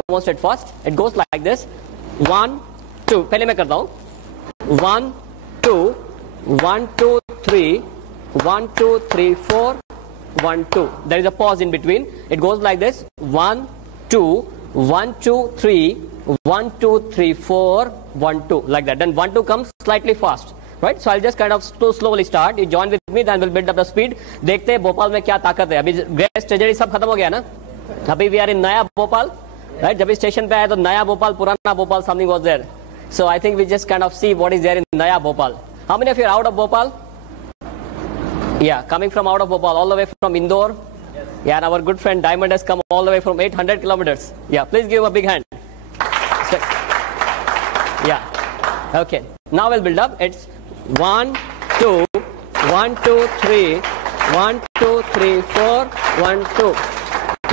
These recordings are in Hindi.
demonstrate first. It goes like this. 1, 2. पहले मैं करता हूँ. 1, 2, 1, 2, 3, 1, 2, 3, 4, 1, 2. There is a pause in between. It goes like this. 1, 2, 1, 2, 3, 1, 2, 3, 4, 1, 2. Like that. Then 1, 2 comes slightly fast. Right? So I'll just kind of slowly start. You join with me, then we'll build up the speed. देखते हैं भोपाल में क्या ताकत है. अभी गैस ट्रेजेडी सब खत्म हो गया ना. अभी we are in नया भोपाल. Right? जब इस स्टेशन पे आए तो नया भोपाल, पुराना Bhopal, something was there. So I think we just kind of see what is there in नया Bhopal. How many of you are out of Bhopal? Yeah, coming from out of Bhopal, all the way from Indore. Yes. Yeah, and our good friend Diamond has come all the way from 800 kilometers. Yeah, please give a big hand. Yeah. Okay. Now we'll build up. It's 1, 2, 1, 2, 3, 1, 2, 3, 4, 1, 2.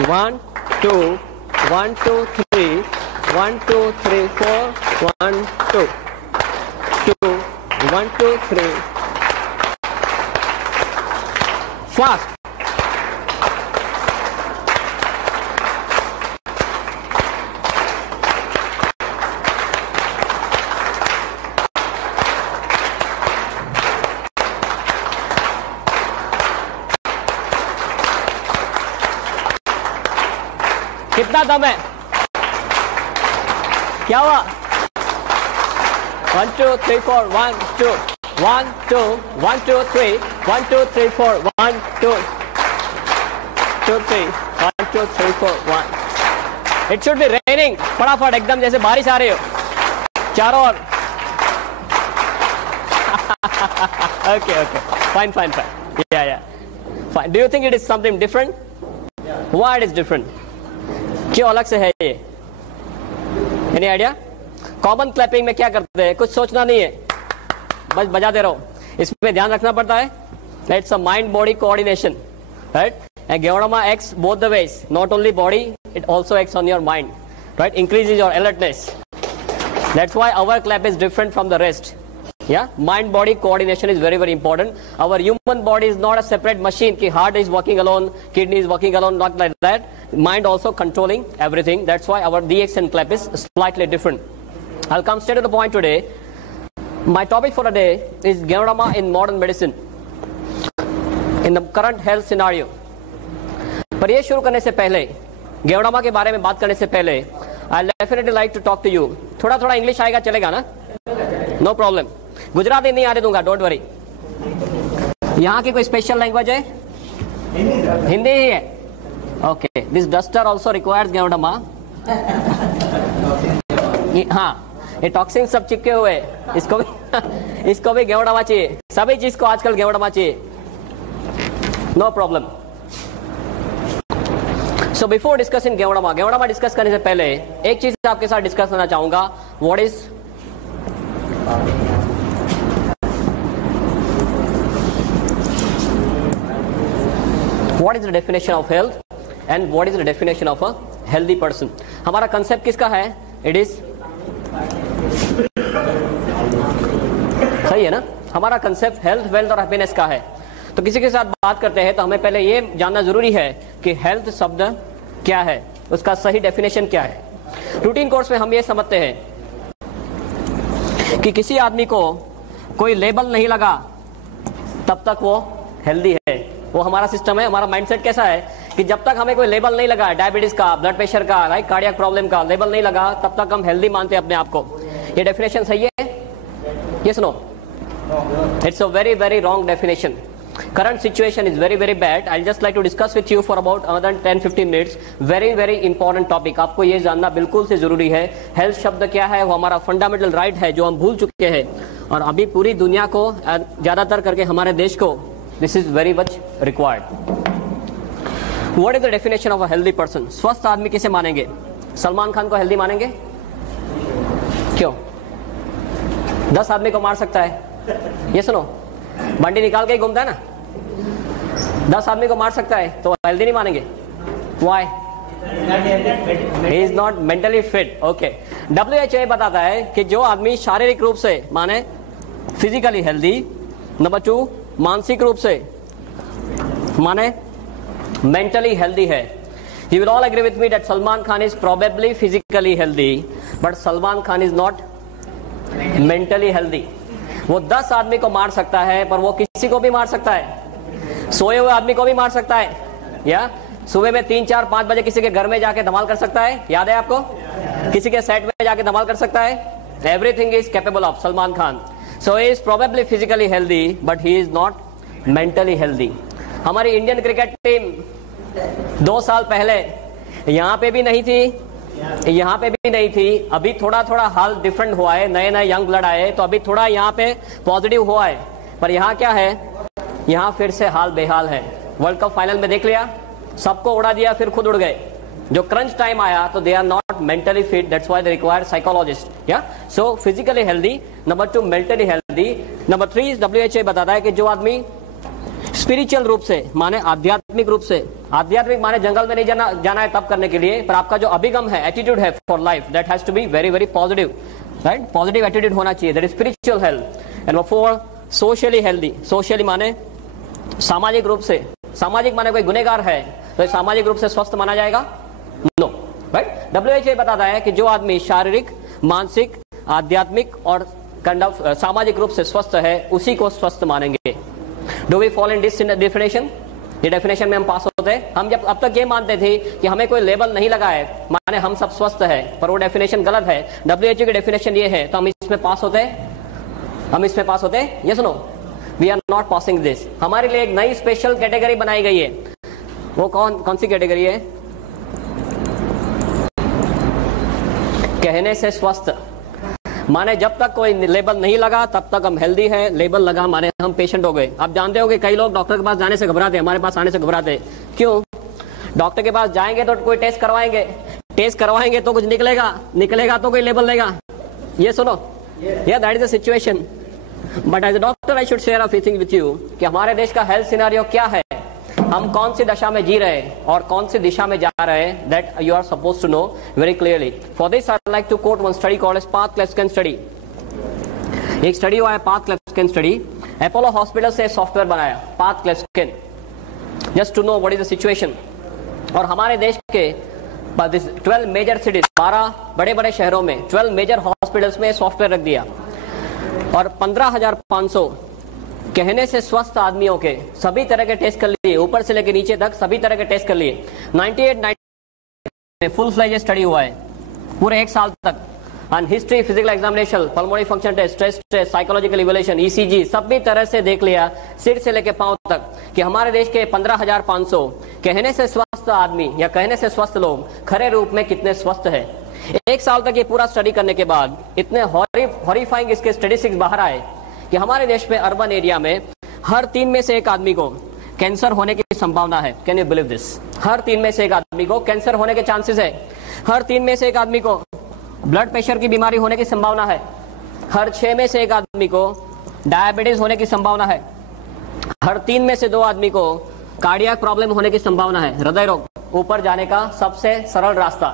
1, 2, 1, 2, 3, 1, 2, 3, 4, 1, 2. 2, 1, 2, 3. Fast. कितना दम है? क्या हुआ? 1, 2, 3, 4, 1, 2, 1, 2, 1, 2, 3, 1, 2, 3, 4, 1, 2, 2, 3, 1, 2, 3, 4, 1. It should be raining. फटाफट एकदम जैसे बारिश आ रही हो चारों ओर. Okay, okay, fine. Yeah. Fine. Do you think it is something different? Yeah. Why it is different? क्यों अलग से है ये? Any idea? कॉमन क्लैपिंग में क्या करते हैं? कुछ सोचना नहीं है, बस बजाते रहो. इसमें ध्यान रखना पड़ता है. It's a mind body coordination, right? And Geodama acts both the ways. Not only body, it also acts on your mind, right? Increases your alertness. That's why our clap is different from the rest. Yeah, mind body coordination is very important. Our human body is not a separate machine ki heart is working alone, kidney is working alone, not like that. Mind also controlling everything. That's why our DX and clap is slightly different. I'll come straight to the point today. My topic for the day is Geodama in modern medicine, in the current health scenario. पर ये शुरू करने से पहले, गेवडामा के बारे में बात करने से पहले, I'll definitely like to talk to you. थोड़ा इंग्लिश आएगा चलेगा ना? No problem. गुजराती नहीं आने दूंगा, डोंट वरी. यहाँ की कोई स्पेशल लैंग्वेज है? हिंदी ही है. Okay. This duster also requires Gevdama. हाँ, ये टॉक्सिन सब चिपके हुए, इसको भी गेवडामा चाहिए. सभी चीज को आजकल गेवडामा चाहिए. No problem. So before discussing Gevdama discuss करने से पहले एक चीज आपके साथ डिस्कस करना चाहूंगा. What is the definition of health and what is the definition of a healthy person. हमारा कंसेप्ट किसका है? इट इज सही है ना? हमारा कंसेप्ट हेल्थ, वेल्थ और हैप्पीनेस का है. तो किसी के साथ बात करते हैं तो हमें पहले ये जानना जरूरी है कि हेल्थ शब्द क्या है, उसका सही डेफिनेशन क्या है. रूटीन कोर्स में हम ये समझते हैं कि किसी आदमी को कोई लेबल नहीं लगा तब तक वो हेल्दी है. वो हमारा सिस्टम है. हमारा माइंडसेट कैसा है कि जब तक हमें कोई लेबल नहीं लगा, डायबिटीज का, ब्लड प्रेशर का, राइट, कार्डियक प्रॉब्लम का लेबल नहीं लगा, तब तक हम हेल्दी मानते हैं अपने आप को. ये डेफिनेशन सही है? Yes no? It's a very wrong definition. Current situation is very bad. I'll just like to discuss with you for about another 10-15 minutes. Very important topic. आपको ये जानना बिल्कुल से जरूरी है. हेल्थ शब्द क्या है? वो हमारा फंडामेंटल राइट है जो हम भूल चुके हैं, और अभी पूरी दुनिया को, ज्यादातर करके हमारे देश को, this is very much required. What is the definition of a healthy person? स्वस्थ आदमी किसे मानेंगे? सलमान खान को हेल्दी मानेंगे? क्यों? 10 आदमी को मार सकता है. ये सुनो, बंडी निकाल के ही घूमता है ना. 10 आदमी को मार सकता है तो हेल्दी नहीं मानेंगे. Why? He is not mentally fit. Okay. WHO बताता है कि जो आदमी शारीरिक रूप से माने फिजिकली हेल्दी, नंबर 2 मानसिक रूप से माने मेंटली हेल्दी है. You will all agree with me that Salman Khan is probably physically healthy, but Salman Khan is not mentally healthy. वो 10 आदमी को मार सकता है, पर वो किसी को भी मार सकता है, सोए हुए आदमी को भी मार सकता है, या सुबह में 3, 4, 5 बजे किसी के घर में जाके धमाल कर सकता है, याद है आपको, किसी के सेट में जाके धमाल कर सकता है. Everything is capable of Salman Khan. So he is probably physically healthy, but he is not mentally healthy. हमारी इंडियन क्रिकेट टीम 2 साल पहले यहाँ पे भी नहीं थी, यहाँ पे भी नहीं थी. अभी थोड़ा थोड़ा हाल डिफरेंट हुआ है, नए नए यंग ब्लड आए, तो अभी थोड़ा यहाँ पे पॉजिटिव हुआ है. पर यहाँ क्या है, यहाँ फिर से हाल बेहाल है. वर्ल्ड कप फाइनल में देख लिया, सबको उड़ा दिया, फिर खुद उड़ गए. जो क्रंच टाइम आया तो they are not mentally fit, that's why they require psychologist. या so physically healthy, number 2 mentally healthy, number 3 WHO बताता है कि जो आदमी स्पिरिचुअल रूप से माने आध्यात्मिक रूप से, आध्यात्मिक माने जंगल में नहीं जाना है तब करने के लिए, पर आपका जो अभिगम है, एटीट्यूड है for life, that has to be very very positive, right. Positive attitude होना चाहिए, that is spiritual health. And number 4 socially healthy. Socially माने सामाजिक रूप से, सामाजिक माने कोई गुनहगार है तो सामाजिक रूप से स्वस्थ माना जाएगा, नो, राइट. WHO बताता है कि जो आदमी शारीरिक, मानसिक, आध्यात्मिक और सामाजिक रूप से स्वस्थ है, उसी को स्वस्थ मानेंगे. Do we follow in this definition? ये डेफिनेशन में हम पास होते हैं. हम जब अब तक ये मानते थे कि हमें कोई लेबल नहीं लगा है, माने हम सब स्वस्थ है, पर वो डेफिनेशन गलत है. WHO की डेफिनेशन ये है, तो हम इसमें पास होते हैं, हम इसमें पास होते हैं. ये सुनो, we are not passing this. हमारे लिए एक नई स्पेशल कैटेगरी बनाई गई है. वो कौन सी कैटेगरी है? कहने से स्वस्थ. माने जब तक कोई लेबल नहीं लगा तब तक हम हेल्दी है, लेबल लगा माने हम पेशेंट हो गए. आप जानते हो कि कई लोग डॉक्टर के पास जाने से घबराते हैं, हमारे पास आने से घबराते हैं. क्यों? डॉक्टर के पास जाएंगे तो कोई टेस्ट करवाएंगे, टेस्ट करवाएंगे तो कुछ निकलेगा तो कोई लेबल लेगा. ये सुनो, या that is the situation. But as a doctor I should share a few things with you कि हमारे देश का हेल्थ सिनेरियो क्या है, हम कौन सी दशा में जी रहे हैं और कौन सी दिशा में जा रहे हैं, that you are suppose to know very clearly. For this I like to quote one study called as path cleft study. एक स्टडी हुआ है path cleft study. Apollo hospital से सॉफ्टवेयर बनाया path cleft, just to know what is the situation. और हमारे देश के 12 मेजर सिटीज, 12 बड़े बड़े शहरों में 12 मेजर हॉस्पिटल्स में सॉफ्टवेयर रख दिया, और 15,500 कहने से स्वस्थ आदमियों के सभी तरह के टेस्ट कर लिए, ऊपर से लेकर नीचे तक सभी तरह के टेस्ट कर लिए. 98 फुल फ्लेज स्टडी हुआ है पूरे 1 साल तक. And history, physical examination, pulmonary function test, stress test, psychological evaluation, ECG, सभी तरह से देख लिया सिर से लेकर पांव तक कि हमारे देश के 15,500 कहने से स्वस्थ आदमी या कहने से स्वस्थ लोग खरे रूप में कितने स्वस्थ है. 1 साल तक ये पूरा स्टडी करने के बाद इतने हॉरिफाइंग इसके स्टैटिस्टिक्स बाहर आए कि हमारे देश में अर्बन एरिया में हर 3 में से 1 आदमी को कैंसर होने की संभावना है. Can you believe this? हर 3 में से 1 आदमी को कैंसर होने के चांसेस है. हर 3 में से 1 आदमी को ब्लड प्रेशर की बीमारी होने की संभावना है. हर 6 में से 1 आदमी को डायबिटीज होने की संभावना है. हर 3 में से 2 आदमी को कार्डियक प्रॉब्लम होने की संभावना है. हृदय रोग ऊपर जाने का सबसे सरल रास्ता,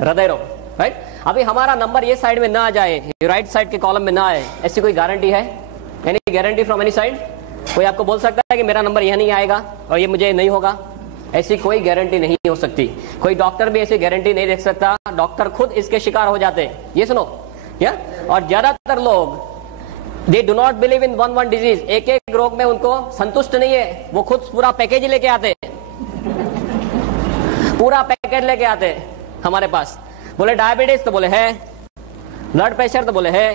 हृदय रोग, राइट. अभी हमारा नंबर ये साइड में ना आ जाए, राइट साइड के कॉलम में ना आए, ऐसी कोई गारंटी है? Any guarantee from any side? कोई आपको बोल सकता है कि मेरा नंबर यह नहीं आएगा और ये मुझे नहीं होगा? ऐसी कोई गारंटी नहीं हो सकती. कोई डॉक्टर भी ऐसी गारंटी नहीं दे सकता. डॉक्टर खुद इसके शिकार हो जाते हैं. ये सुनो, या और ज्यादातर लोग दे do not believe in one disease. एक रोग में उनको संतुष्ट नहीं है, वो खुद पूरा पैकेज लेके आते, पूरा पैकेज लेके आते हमारे पास. बोले डायबिटीज तो बोले है, ब्लड प्रेशर तो बोले है,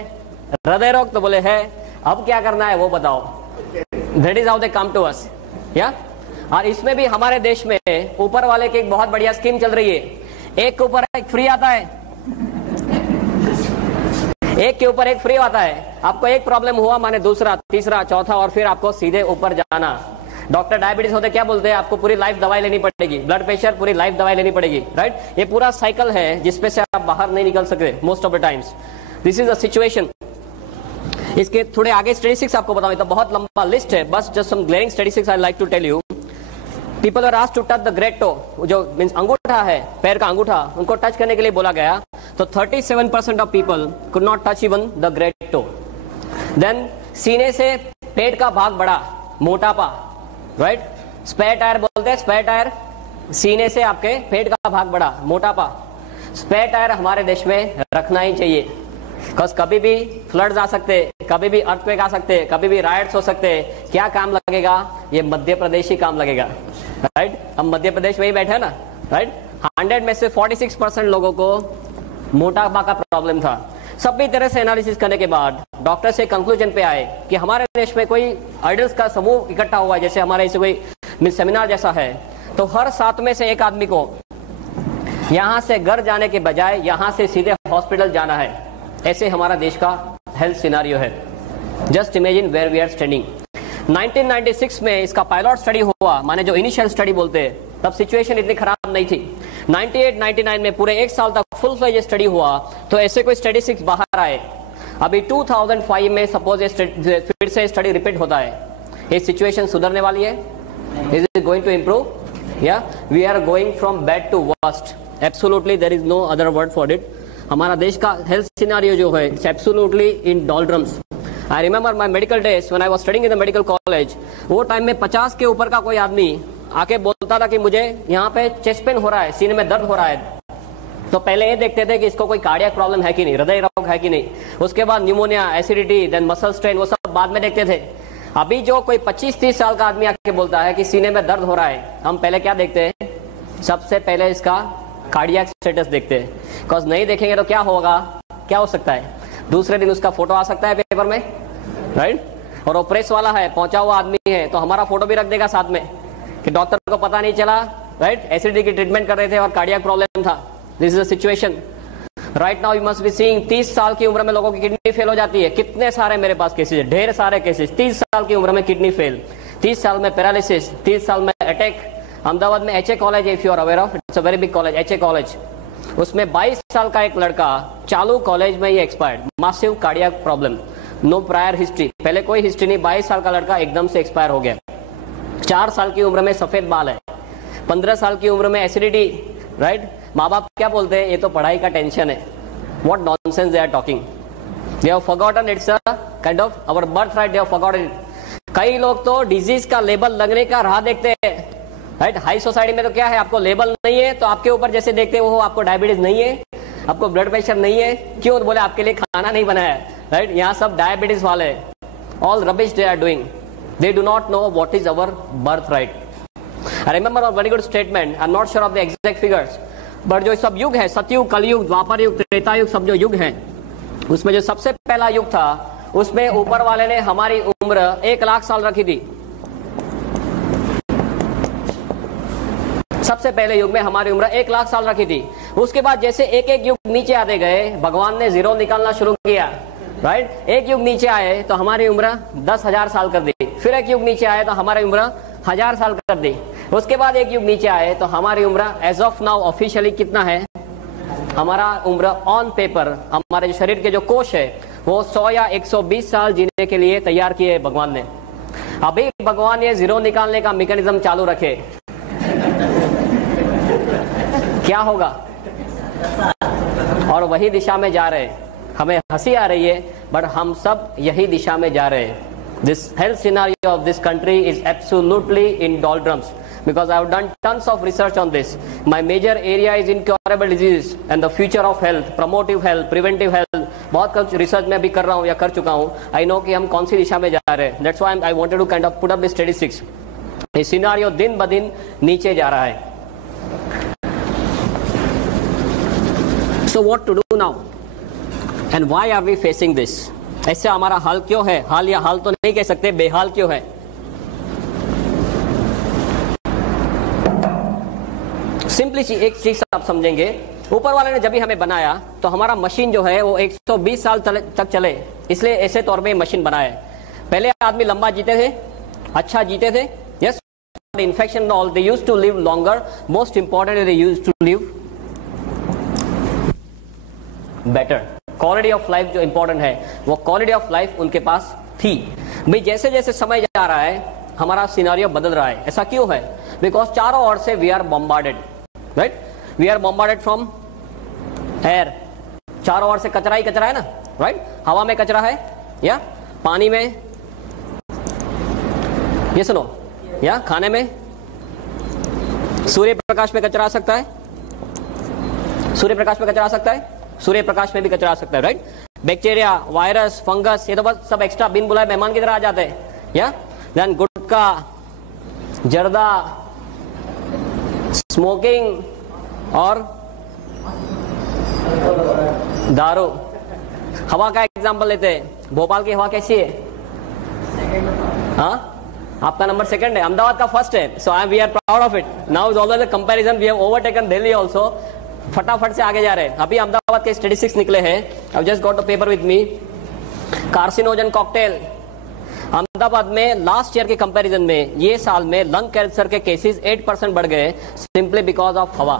हृदय रोग तो बोले है, अब क्या करना है वो बताओ. That is how they come to us. या और इसमें भी हमारे देश में ऊपर वाले की एक बहुत बढ़िया स्कीम चल रही है. एक के ऊपर एक फ्री आता है, एक के ऊपर एक फ्री आता है. आपको एक प्रॉब्लम हुआ माने दूसरा, तीसरा, चौथा, और फिर आपको सीधे ऊपर जाना. डॉक्टर डायबिटीज होते क्या बोलते हैं? आपको पूरी लाइफ दवाई लेनी पड़ेगी. ब्लड प्रेशर पूरी लाइफ दवाई लेनी पड़ेगी, राइट. ये पूरा साइकिल है जिसपे से आप बाहर नहीं निकल सकते most of the times. This is the situation. इसके थोड़े आगे स्टैटिस्टिक्स आपको बताऊं, तो बहुत लंबा लिस्ट है, बस just some glaring statistics I like to tell you. People are asked to touch the great toe, जो मींस अंगूठा है, पैर का अंगूठा, उनको टच करने के लिए बोला गया, तो 37% of people could not touch even the great toe. Then सीने से पेट का भाग बड़ा, मोटापा, राइट. स्पेयर टायर बोलते हैं, स्पेयर टायर, सीने से आपके पेट का भाग बढ़ा, मोटापा। स्पेयर टायर हमारे देश में रखना ही चाहिए, बिकॉज कभी भी फ्लड्स आ सकते, कभी भी अर्थक्वेक आ सकते, कभी भी राइट्स हो सकते। क्या काम लगेगा? ये मध्य प्रदेश ही काम लगेगा, राइट? हम मध्य प्रदेश में ही बैठे हैं ना, राइट? 100 में से 46% लोगों को मोटापा का प्रॉब्लम था। सभी तरह से एनालिसिस करने के बाद डॉक्टर से कंक्लूजन पे आए कि हमारे देश में कोई आइडल्स का समूह इकट्ठा हुआ है, जैसे हमारे इसे कोई सेमिनार जैसा है, तो हर 7 में से एक आदमी को यहां से घर जाने के बजाय यहां से सीधे हॉस्पिटल जाना है। ऐसे हमारा देश का हेल्थ सिनारियो है। Just imagine where we are standing. 1996 में इसका पायलट स्टडी हुआ, माने जो इनिशियल स्टडी बोलते हैं, तब सिचुएशन इतनी खराब नहीं थी। 98-99 में पूरे 1 साल तक फुल फ्लेज स्टडी हुआ, तो ऐसे कोई स्टैटिस्टिक्स बाहर आए। अभी 2005 में सपोज फिर से स्टडी रिपीट होता है। ये सिचुएशन सुधरने वाली है? Is it going to improve? या we are going from bad to worst? Absolutely, there is no other word for it. हमारा देश का हेल्थ सिनेरियो जो है, it's absolutely in doldrums. I remember my medical days when I was studying in the medical college. वो टाइम में 50 के ऊपर का कोई आदमी आके बोलता था कि मुझे यहाँ पे चेस्ट पेन हो रहा है, सीने में दर्द हो रहा है, तो पहले ये देखते थे कि इसको कोई कार्डियक प्रॉब्लम है कि नहीं, हृदय रोग है कि नहीं। उसके बाद pneumonia, acidity, then muscle strain, वो सब बाद में देखते थे। अभी जो कोई 25-30 साल का आदमी आके बोलता है कि सीने में दर्द हो रहा है, हम पहले क्या देखते हैं? सबसे पहले इसका कार्डियक स्टेटस देखते हैं, बिकॉज नहीं देखेंगे तो क्या होगा, क्या हो सकता है? दूसरे दिन उसका फोटो आ सकता है पेपर में, राइट? और वो प्रेस वाला है, पहुंचा हुआ आदमी है, तो हमारा फोटो भी रख देगा साथ में कि डॉक्टर को पता नहीं चला, राइट? एसिडिटी की ट्रीटमेंट कर रहे थे और कार्डियक प्रॉब्लम था। This is the situation right now. You must be seeing 30 साल की उम्र में लोगों की किडनी फेल हो जाती है। कितने सारे मेरे पास केसेस है, ढेर सारे केसेस। 30 साल की उम्र में किडनी फेल, 30 साल में पैरालिसिस, 30 साल में अटैक। अहमदाबाद में एचए कॉलेज है, if you are aware of, it's a very big college, HA college. उसमें 22 साल का एक लड़का चालू कॉलेज में ही expired, massive cardiac problem, no prior history, पहले कोई हिस्ट्री नहीं। 22 साल का लड़का एकदम से एक्सपायर हो गया। 4 साल की उम्र में सफेद बाल है, 15 साल की उम्र में एसिडिटी, राइट? माँ बाप क्या बोलते हैं? ये तो पढ़ाई का टेंशन है। What nonsense they are talking. They have forgotten it's a kind of our birthright. They have forgotten it. कई लोग तो डिजीज का लेबल लगने का राह देखते हैं, राइट? हाई सोसाइटी में तो क्या है, आपको लेबल नहीं है तो आपके ऊपर जैसे देखते हो, आपको डायबिटीज नहीं है, आपको ब्लड प्रेशर नहीं है, क्यों? बोले आपके लिए खाना नहीं बनाया, राइट? यहाँ सब डायबिटीज वाले, all rubbish they are doing, they do not know what is our birth right. I remember a very good statement, I am not sure of the exact figures, but जो सब युग है, सतयुग, कलयुग, द्वापर युग, त्रेता युग, सब जो युग हैं, उसमें जो सबसे पहला युग था, उसमें ऊपर वाले ने हमारी उम्र 1 लाख साल रखी थी। सबसे पहले युग में हमारी उम्र 1 लाख साल रखी थी। उसके बाद जैसे एक एक युग नीचे आते गए, भगवान ने जीरो निकालना शुरू किया, राइट? एक युग नीचे आए तो हमारी उम्र 10,000 साल कर दी, फिर एक युग नीचे आए तो हमारी उम्र 1000 साल कर दी, उसके बाद एक युग नीचे आए तो हमारी उम्र एज ऑफ नाउ ऑफिशियली कितना है? हमारा उम्र ऑन पेपर, हमारे जो शरीर के जो कोश है वो 100 या 120 साल जीने के लिए तैयार किए भगवान ने। अभी भगवान ये जीरो निकालने का मैकेनिज्म चालू रखे, क्या होगा? और वही दिशा में जा रहे हैं। हमें हंसी आ रही है, बट हम सब यही दिशा में जा रहे हैं। This health scenario of this country is absolutely in doldrums because I have done tons of research on this. My major area is incurable diseases and the future of health, promotive health, preventive health. बहुत कुछ रिसर्च में भी कर रहा हूँ या कर चुका हूँ। I know कि हम कौन सी दिशा में जा रहे हैं। That's why I wanted to kind of put up the statistics. ये सिनारियो दिन ब दिन नीचे जा रहा है। So what to do now? And why are we facing this? ऐसे हमारा हाल क्यों है? हाल या हाल तो नहीं कह सकते, बेहाल क्यों है? सिंपली एक चीज आप समझेंगे, ऊपर वाले ने जब भी हमें बनाया तो हमारा मशीन जो है वो 120 साल तक चले, इसलिए ऐसे तौर पे मशीन बनाया है। पहले आदमी लंबा जीते थे, अच्छा जीते थे, yes, infection all, they used to live longer, most important they used to live better. Quality of life जो इंपॉर्टेंट है, वो क्वालिटी ऑफ लाइफ उनके पास थी। भाई जैसे जैसे समय जा रहा है हमारा सिनारियो बदल रहा है। ऐसा क्यों है? बिकॉज चारों ओर से we are bombarded, right? We are bombarded from air, चारों ओर से कचरा ही कचरा है ना, राइट? हवा में कचरा है, या पानी में, ये सुनो, या खाने में, सूर्य प्रकाश में कचरा आ सकता है, सूर्य प्रकाश में कचरा आ सकता है, सूर्य प्रकाश में भी कचरा आ सकता है, राइट। बैक्टीरिया, वायरस, फंगस, ये तो बस सब एक्स्ट्रा बिन बुलाए मेहमान की तरह आ जाते हैं, या देन गुटखा, जर्दा, स्मोकिंग और दारू। हवा का एग्जांपल लेते हैं, भोपाल की हवा कैसी है? हाँ, आपका नंबर सेकंड है, अहमदाबाद का फर्स्ट है, so we are proud of it. Now is always a comparison, we have overtaken Delhi also, फटाफट से आगे जा रहे हैं। अभी अहमदाबाद के स्टैटिस्टिक्स निकले हैं, I just got a paper with me. Carcinogen cocktail, Ahmedabad में लास्ट ईयर के कंपैरिजन में ये साल में लंग कैंसर के केसेस 8% बढ़ गए, सिंपली बिकॉज ऑफ हवा।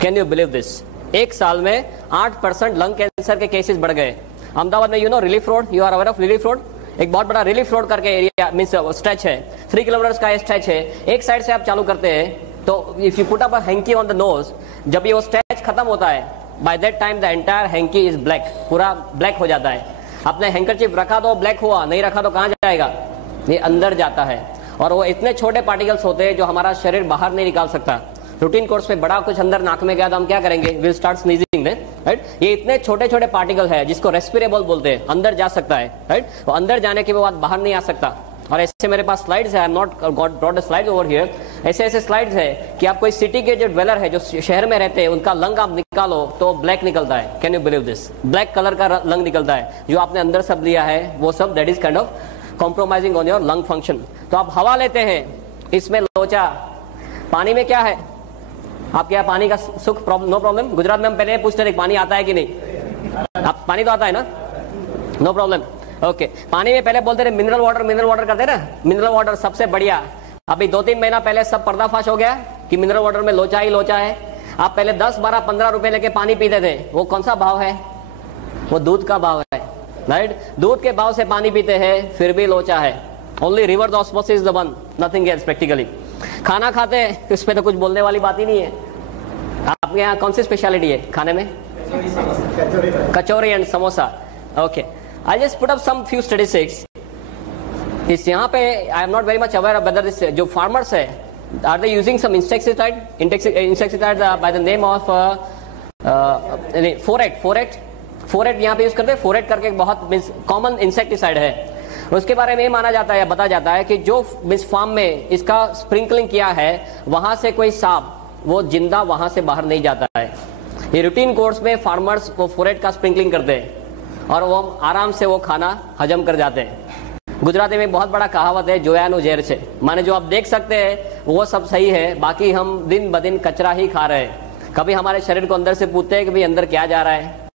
Can you believe this? एक साल में 8% लंग कैंसर के केसेस बढ़ गए अहमदाबाद में। You know relief road, you are aware of relief road? एक बहुत बड़ा रिलीफ रोड करके एरिया मींस स्ट्रेच है, 3 किलोमीटर का स्ट्रेच है। एक साइड से आप चालू करते हैं तो if you put up a hanky on the nose, जब ये वो स्ट्रेच खत्म होता है, by that time the entire hanky is black, पूरा ब्लैक हो जाता है। आपने हैंकरचीफ रखा तो ब्लैक हुआ, नहीं रखा तो कहां जाएगा? ये अंदर जाता है। और वो इतने छोटे पार्टिकल्स होते हैं जो हमारा शरीर बाहर नहीं निकाल सकता। रूटीन कोर्स में बड़ा कुछ अंदर नाक में गया तो हम क्या करेंगे? Will start sneezing, right. ये इतने छोटे छोटे पार्टिकल है जिसको रेस्पिरेबल बोलते हैं, अंदर जा सकता है, राइट। वो अंदर जाने के बाद बाहर नहीं आ सकता। और ऐसे मेरे पास स्लाइड्स है, I am not brought the slides over here. ऐसे ऐसे स्लाइड्स है कि आप कोई सिटी के जो ड्वेलर है, जो शहर में रहते हैं, उनका लंग आप निकालो तो ब्लैक निकलता है। Can you believe this? Black colour का लंग निकलता है। जो आपने अंदर सब लिया है वो सब, that is kind of compromising on your lung function. तो आप हवा लेते हैं, इसमें लोचा। पानी में क्या है? आपके यहाँ पानी का सुख नो प्रॉब्लम? गुजरात में हम पहले पूछते थे पानी आता है कि नहीं। आप पानी तो आता है ना, नो प्रॉब्लम, ओके। पानी में पहले बोलते थे मिनरल वाटर करते ना, मिनरल वाटर सबसे बढ़िया। अभी 2-3 महीना पहले सब पर्दाफाश हो गया कि मिनरल वाटर में लोचा ही लोचा है। आप पहले 10, 12, 15 रुपए लेके पानी पीते थे, वो कौन सा भाव है? वो दूध का भाव है, राइट। दूध के भाव से पानी पीते हैं, फिर भी लोचा है। Only reverse osmosis is the one, nothing else practically. खाना खाते हैं, इस पे तो कुछ बोलने वाली बात ही नहीं है। आपके यहाँ कौन सी स्पेशलिटी है खाने में? Kachori and samosa, okay. I just put up some few statistics. इस यहाँ पे I am not very much aware of whether this, जो फार्मर्स है, are they using some insecticide by the name of phorate यहाँ पे यूज करते हैं। फोरेट करके बहुत कॉमन इंसेक्टिसाइड है। उसके बारे में माना जाता है, बताया जाता है कि जो मिस फार्म में इसका स्प्रिंकलिंग किया है, वहां से कोई सांप वो जिंदा वहां से बाहर नहीं जाता है। ये रूटीन कोर्स में फार्मर्स वो फोरेट का स्प्रिंकलिंग करते हैं और वो आराम से वो खाना हजम कर जाते हैं। गुजराती में बहुत बड़ा कहावत है, जोयानु जेर छे, माने जो आप देख सकते हैं वो सब सही है, बाकी हम दिन ब दिन कचरा ही खा रहे हैं। कभी हमारे शरीर को अंदर से पूछते हैं कि भाई अंदर क्या जा रहा है।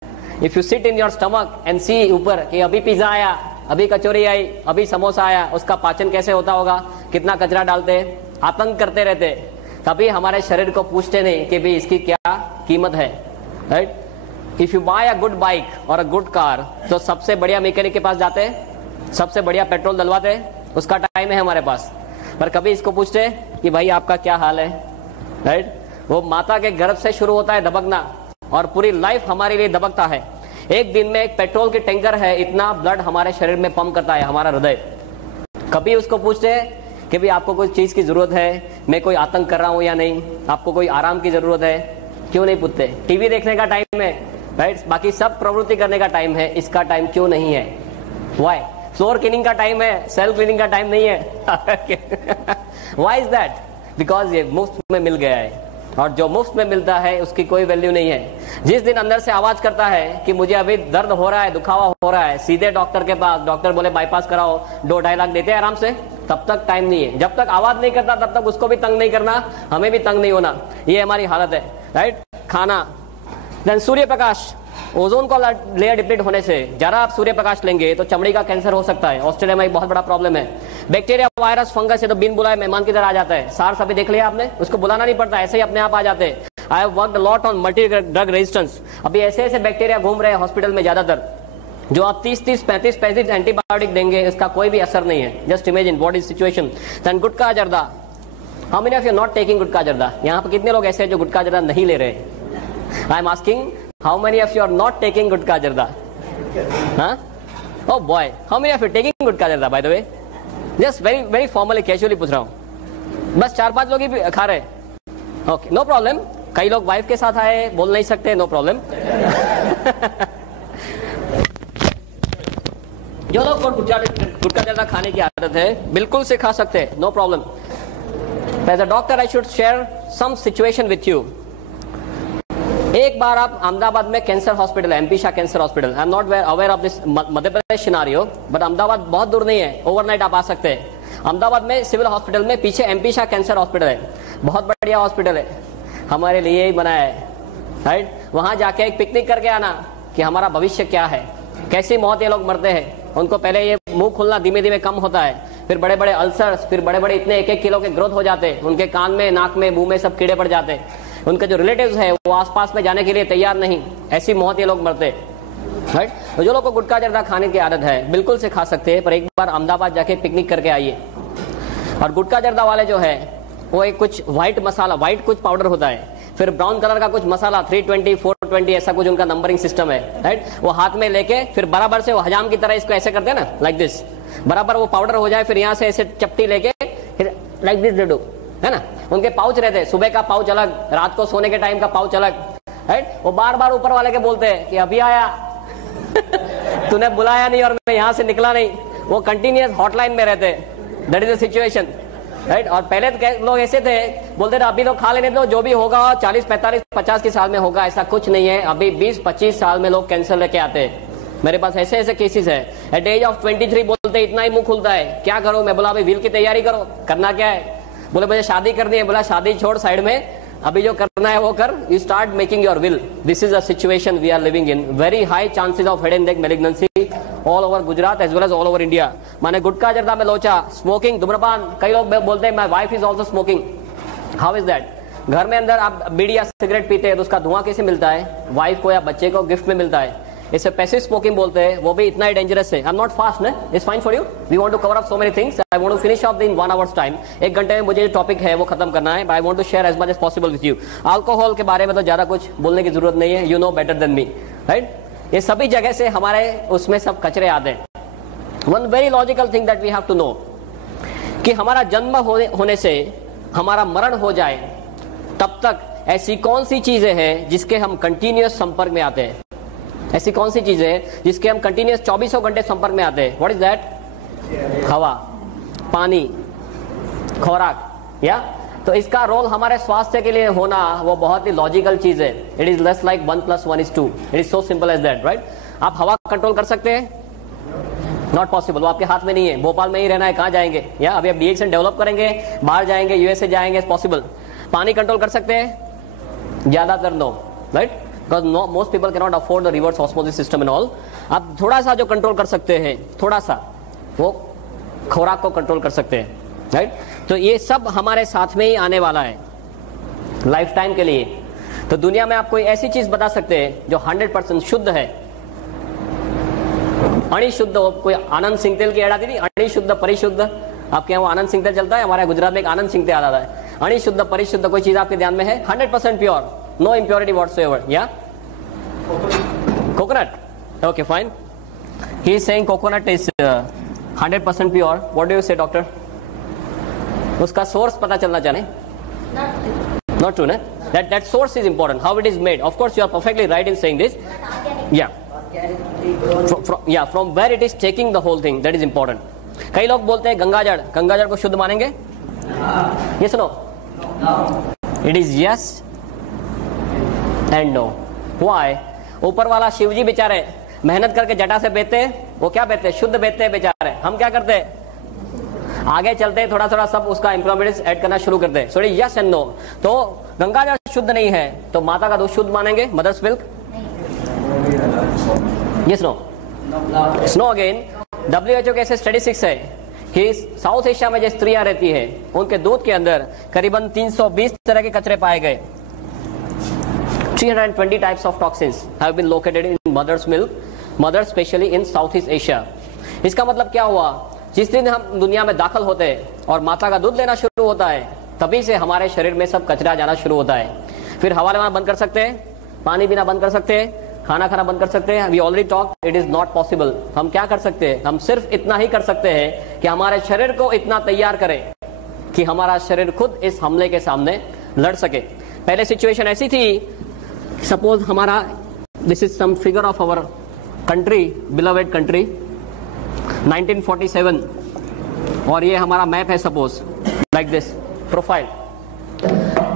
If you sit in your stomach and see ऊपर कि अभी पिज्जा आया, अभी कचौरी आई, अभी समोसा आया, उसका पाचन कैसे होता होगा, कितना कचरा डालते, आतंक करते रहते, कभी हमारे शरीर को पूछते नहीं कि भाई इसकी क्या कीमत है, right. If you buy a good bike और अ गुड कार, तो सबसे बढ़िया मैकेनिक के पास जाते हैं, सबसे बढ़िया पेट्रोल डलवाते हैं, उसका टाइम है हमारे पास। पर कभी इसको पूछते कि भाई आपका क्या हाल है, राइट। वो माता के गर्भ से शुरू होता है दबकना और पूरी लाइफ हमारे लिए दबकता है। एक दिन में एक पेट्रोल की टैंकर है, इतना ब्लड हमारे शरीर में पंप करता है हमारा हृदय। कभी उसको पूछते हैं कि भाई आपको कोई चीज की जरूरत है, मैं कोई आतंक कर रहा हूं या नहीं, आपको कोई आराम की जरूरत है, क्यों नहीं पूछते। टीवी देखने का टाइम है, राइट, बाकी सब प्रवृत्ति करने का टाइम है, इसका टाइम क्यों नहीं है? व्हाई? फ्लोर क्लीनिंग का टाइम है, सेल्फ क्लीनिंग का टाइम नहीं है। Why is that? बिकॉज ये मुफ्त में मिल गया है, और जो मुफ्त में मिलता है उसकी कोई वैल्यू नहीं है। जिस दिन अंदर से आवाज करता है कि मुझे अभी दर्द हो रहा है, दुखावा हो रहा है, सीधे डॉक्टर के पास, डॉक्टर बोले बाईपास कराओ, 2-2.5 लाख देते हैं आराम से, तब तक टाइम नहीं है। जब तक आवाज नहीं करता तब तक उसको भी तंग नहीं करना, हमें भी तंग नहीं होना, ये हमारी हालत है, राइट। खाना, देन सूर्य प्रकाश, ओजोन का लेयर डिप्लीट होने से जरा आप सूर्य प्रकाश लेंगे तो चमड़ी का कैंसर हो सकता है। ऑस्ट्रेलिया में एक बहुत बड़ा प्रॉब्लम है। बैक्टीरिया, वायरस, फंगस से तो बिन बुलाए मेहमान की तरह आ जाता है। सार्स अभी देख लिया आपने, उसको बुलाना नहीं पड़ता, ऐसे ही अपने आप आ जाते हैं। I have worked a lot on multi drug resistance. अभी ऐसे ऐसे बैक्टीरिया घूम रहे हैं हॉस्पिटल में ज्यादातर, जो आप 30-30, 35-35 एंटीबायोटिक देंगे, इसका कोई भी असर नहीं है। Just imagine what is situation. Then gutka zarda, how many of you not taking gutka zarda? यहाँ पर कितने लोग ऐसे हैं जो गुटखा जर्दा नहीं ले रहे? I am asking, how many of you are not taking gudka jarda? Huh? Oh boy, how many of you are taking gudka jarda by the way? Just very formally casually पूछ रहा हूँ, बस 4-5 लोग ही खा रहे हैं। Okay, no problem. कई लोग वाइफ के साथ आए, बोल नहीं सकते, नो प्रॉब्लम। जो लोग को गुटखा जर्दा खाने की आदत है, बिल्कुल से खा सकते हैं, no problem. As a doctor I should share some situation with you. एक बार आप अहमदाबाद में कैंसर हॉस्पिटल है, MP Shah cancer hospital, I am not aware of this Madhya Pradesh scenario, but Ahmedabad बहुत दूर नहीं है, ओवरनाइट आप आ सकते हैं। अहमदाबाद में सिविल हॉस्पिटल में पीछे एमपी शाह कैंसर हॉस्पिटल है, बहुत बढ़िया हॉस्पिटल है, हमारे लिए ही बनाया है, राइट। वहां जाके एक पिकनिक करके आना कि हमारा भविष्य क्या है, कैसी मौत ये लोग मरते हैं। उनको पहले ये मुंह खुलना धीमे धीमे कम होता है, फिर बड़े बड़े अल्सर्स, फिर बड़े बड़े इतने 1-1 किलो के ग्रोथ हो जाते हैं, उनके कान में, नाक में, मुंह में सब कीड़े पड़ जाते हैं। उनके जो रिलेटिव्स है वो आसपास में जाने के लिए तैयार नहीं, ऐसी मौत ये लोग मरते, राइट। तो जो लोग को गुटखा जर्दा खाने की आदत है, बिल्कुल से खा सकते हैं, पर एक बार अहमदाबाद जाके पिकनिक करके आइए। और गुटखा जर्दा वाले जो है वो एक कुछ व्हाइट मसाला, व्हाइट कुछ पाउडर होता है, फिर ब्राउन कलर का कुछ मसाला 320, 420 ऐसा कुछ उनका नंबरिंग सिस्टम है, राइट। वो हाथ में लेके फिर बराबर से वो हजाम की तरह इसको ऐसे करते हैं ना, लाइक दिस, बराबर वो पाउडर हो जाए, फिर यहाँ से ऐसे चपटी लेके फिर लाइक दिस डू, है ना। उनके पाउच रहते हैं, सुबह का पाउच अलग, रात को सोने के टाइम का पाउच अलग, राइट। वो बार बार ऊपर वाले के बोलते हैं कि अभी आया तूने बुलाया नहीं और मैं यहाँ से निकला नहीं। वो कंटिन्यूअस हॉटलाइन में रहते हैं, that is the situation, right. और पहले तो लोग ऐसे थे, बोलते थे अभी तो खा लेने दो, जो भी होगा 40, 45, 50 की साल में होगा, ऐसा कुछ नहीं है। अभी 20-25 साल में लोग कैंसर लेके आते हैं, मेरे पास ऐसे ऐसे केसेस है। एट एज ऑफ 23 बोलते इतना ही मुंह खुलता है, क्या करो। मैं बोला अभी व्हील की तैयारी करो, करना क्या है। बोले मुझे शादी करनी है, बोला शादी छोड़ साइड में, अभी जो करना है वो कर, you start making your will. This is a situation we are living in, very high chances of head and neck malignancy all over Gujarat as well as all over India. माने गुटखा जर्दा में लोचा, स्मोकिंग, धूम्रपान, कई लोग बोलते हैं my wife is also smoking, how is that. घर में अंदर आप बीड़ी या सिगरेट पीते हैं तो उसका धुआं कैसे मिलता है, वाइफ को या बच्चे को गिफ्ट में मिलता है, इसे पैसिव स्मोकिंग बोलते हैं, वो भी इतना ही डेंजरस है। आई एम नॉट फास्ट, ना, it's fine for you, we want to cover up so many things, I want to finish off in 1 hours time. 1 घंटे में मुझे जो टॉपिक है वो खत्म करना है, but I want to share as much as possible with you. Alcohol के बारे में तो ज्यादा कुछ बोलने की जरूरत नहीं है, you know better than me, right. ये सभी जगह से हमारे उसमें सब कचरे आते हैं। One very logical thing that we have to know कि हमारा जन्म होने से हमारा मरण हो जाए तब तक ऐसी कौन सी चीजें हैं जिसके हम कंटिन्यूअस संपर्क में आते हैं, ऐसी कौन सी चीजें हैं जिसके हम कंटिन्यूअस 24 घंटे संपर्क में आते हैं। व्हाट इज दैट, हवा, पानी, खुराक, या तो इसका रोल हमारे स्वास्थ्य के लिए होना वो बहुत ही लॉजिकल चीज है। It is less like 1 + 1 = 2, it is so simple as that, right. आप हवा कंट्रोल कर सकते हैं, नॉट पॉसिबल, वो आपके हाथ में नहीं है। भोपाल में ही रहना है, कहाँ जाएंगे, या अभी आप डीएक्सन डेवलप करेंगे, बाहर जाएंगे, यूएसए जाएंगे, पॉसिबल। पानी कंट्रोल कर सकते हैं, ज्यादातर no, right, because most people can not afford the reverse osmosis system and all. आप थोड़ा सा जो कंट्रोल कर सकते हैं, थोड़ा सा, वो खुराक को कंट्रोल कर सकते हैं, राइट। तो ये सब हमारे साथ में ही आने वाला है लाइफ टाइम के लिए। तो दुनिया में आप कोई ऐसी चीज बता सकते हैं जो 100% शुद्ध है, अणिशुद्ध हो। कोई आनंद सिंह तेल की एड आती थी, अणिशुद्ध परिशुद्ध, आपके यहाँ वो आनंद सिंह तेल चलता है, हमारे गुजरात में एक आनंद सिंह तेल आता है। अणिशुद्ध परिशुद्ध कोई चीज आपके ध्यान में है, 100% प्योर, नो इम्प्योरिटी व्हाटसोएवर, या coconut, okay fine, he is saying coconut is 100% pure. What do you से डॉक्टर, उसका सोर्स पता चलना चाहिए, नॉट ट्रू, ना, that source is important, how it is made. Of course you are perfectly right in saying this, yeah, from where it is taking the whole thing, that is important. कई लोग बोलते हैं गंगाजल, गंगाजल को शुद्ध मानेंगे, yes or no? It is yes and no. Why? ऊपर वाला शिवजी बेचारे मेहनत करके जटा से बेचते हैं, वो क्या बेचते हैं, शुद्ध बेचते हैं बेचारे। हम क्या करते हैं, आगे चलते हैं थोड़ा थोड़ा सब उसका इंप्रोमेंट्स ऐड करना शुरू करते हैं। Sorry, yes and no. तो गंगाजल शुद्ध नहीं है तो माता का दूध शुद्ध मानेंगे, mother's milk, yes no, snow again. WHO के ऐसे स्टैटिस्टिक्स है कि साउथ एशिया में जो स्त्रियां रहती है उनके दूध के अंदर करीबन 320 तरह के कचरे पाए गए। 320 types of toxins have been located in mother's milk, mothers specially in South East Asia. इसका मतलब क्या हुआ, जिस दिन हम दुनिया में दाखिल होते हैं और माता का दूध लेना शुरू होता है, तभी से हमारे शरीर में सब कचरा जाना शुरू होता है। फिर हवा लेना बंद कर सकते हैं, पानी पीना बंद कर सकते हैं, खाना खाना बंद कर सकते हैं। We already talk, it is not possible. हम क्या कर सकते हैं, हम सिर्फ इतना ही कर सकते हैं कि हमारे शरीर को इतना तैयार करें कि हमारा शरीर खुद इस हमले के सामने लड़ सके। पहले सिचुएशन ऐसी थी, सपोज हमारा this is some figure of our country, beloved country 1947, और ये हमारा मैप है सपोज लाइक दिस प्रोफाइल।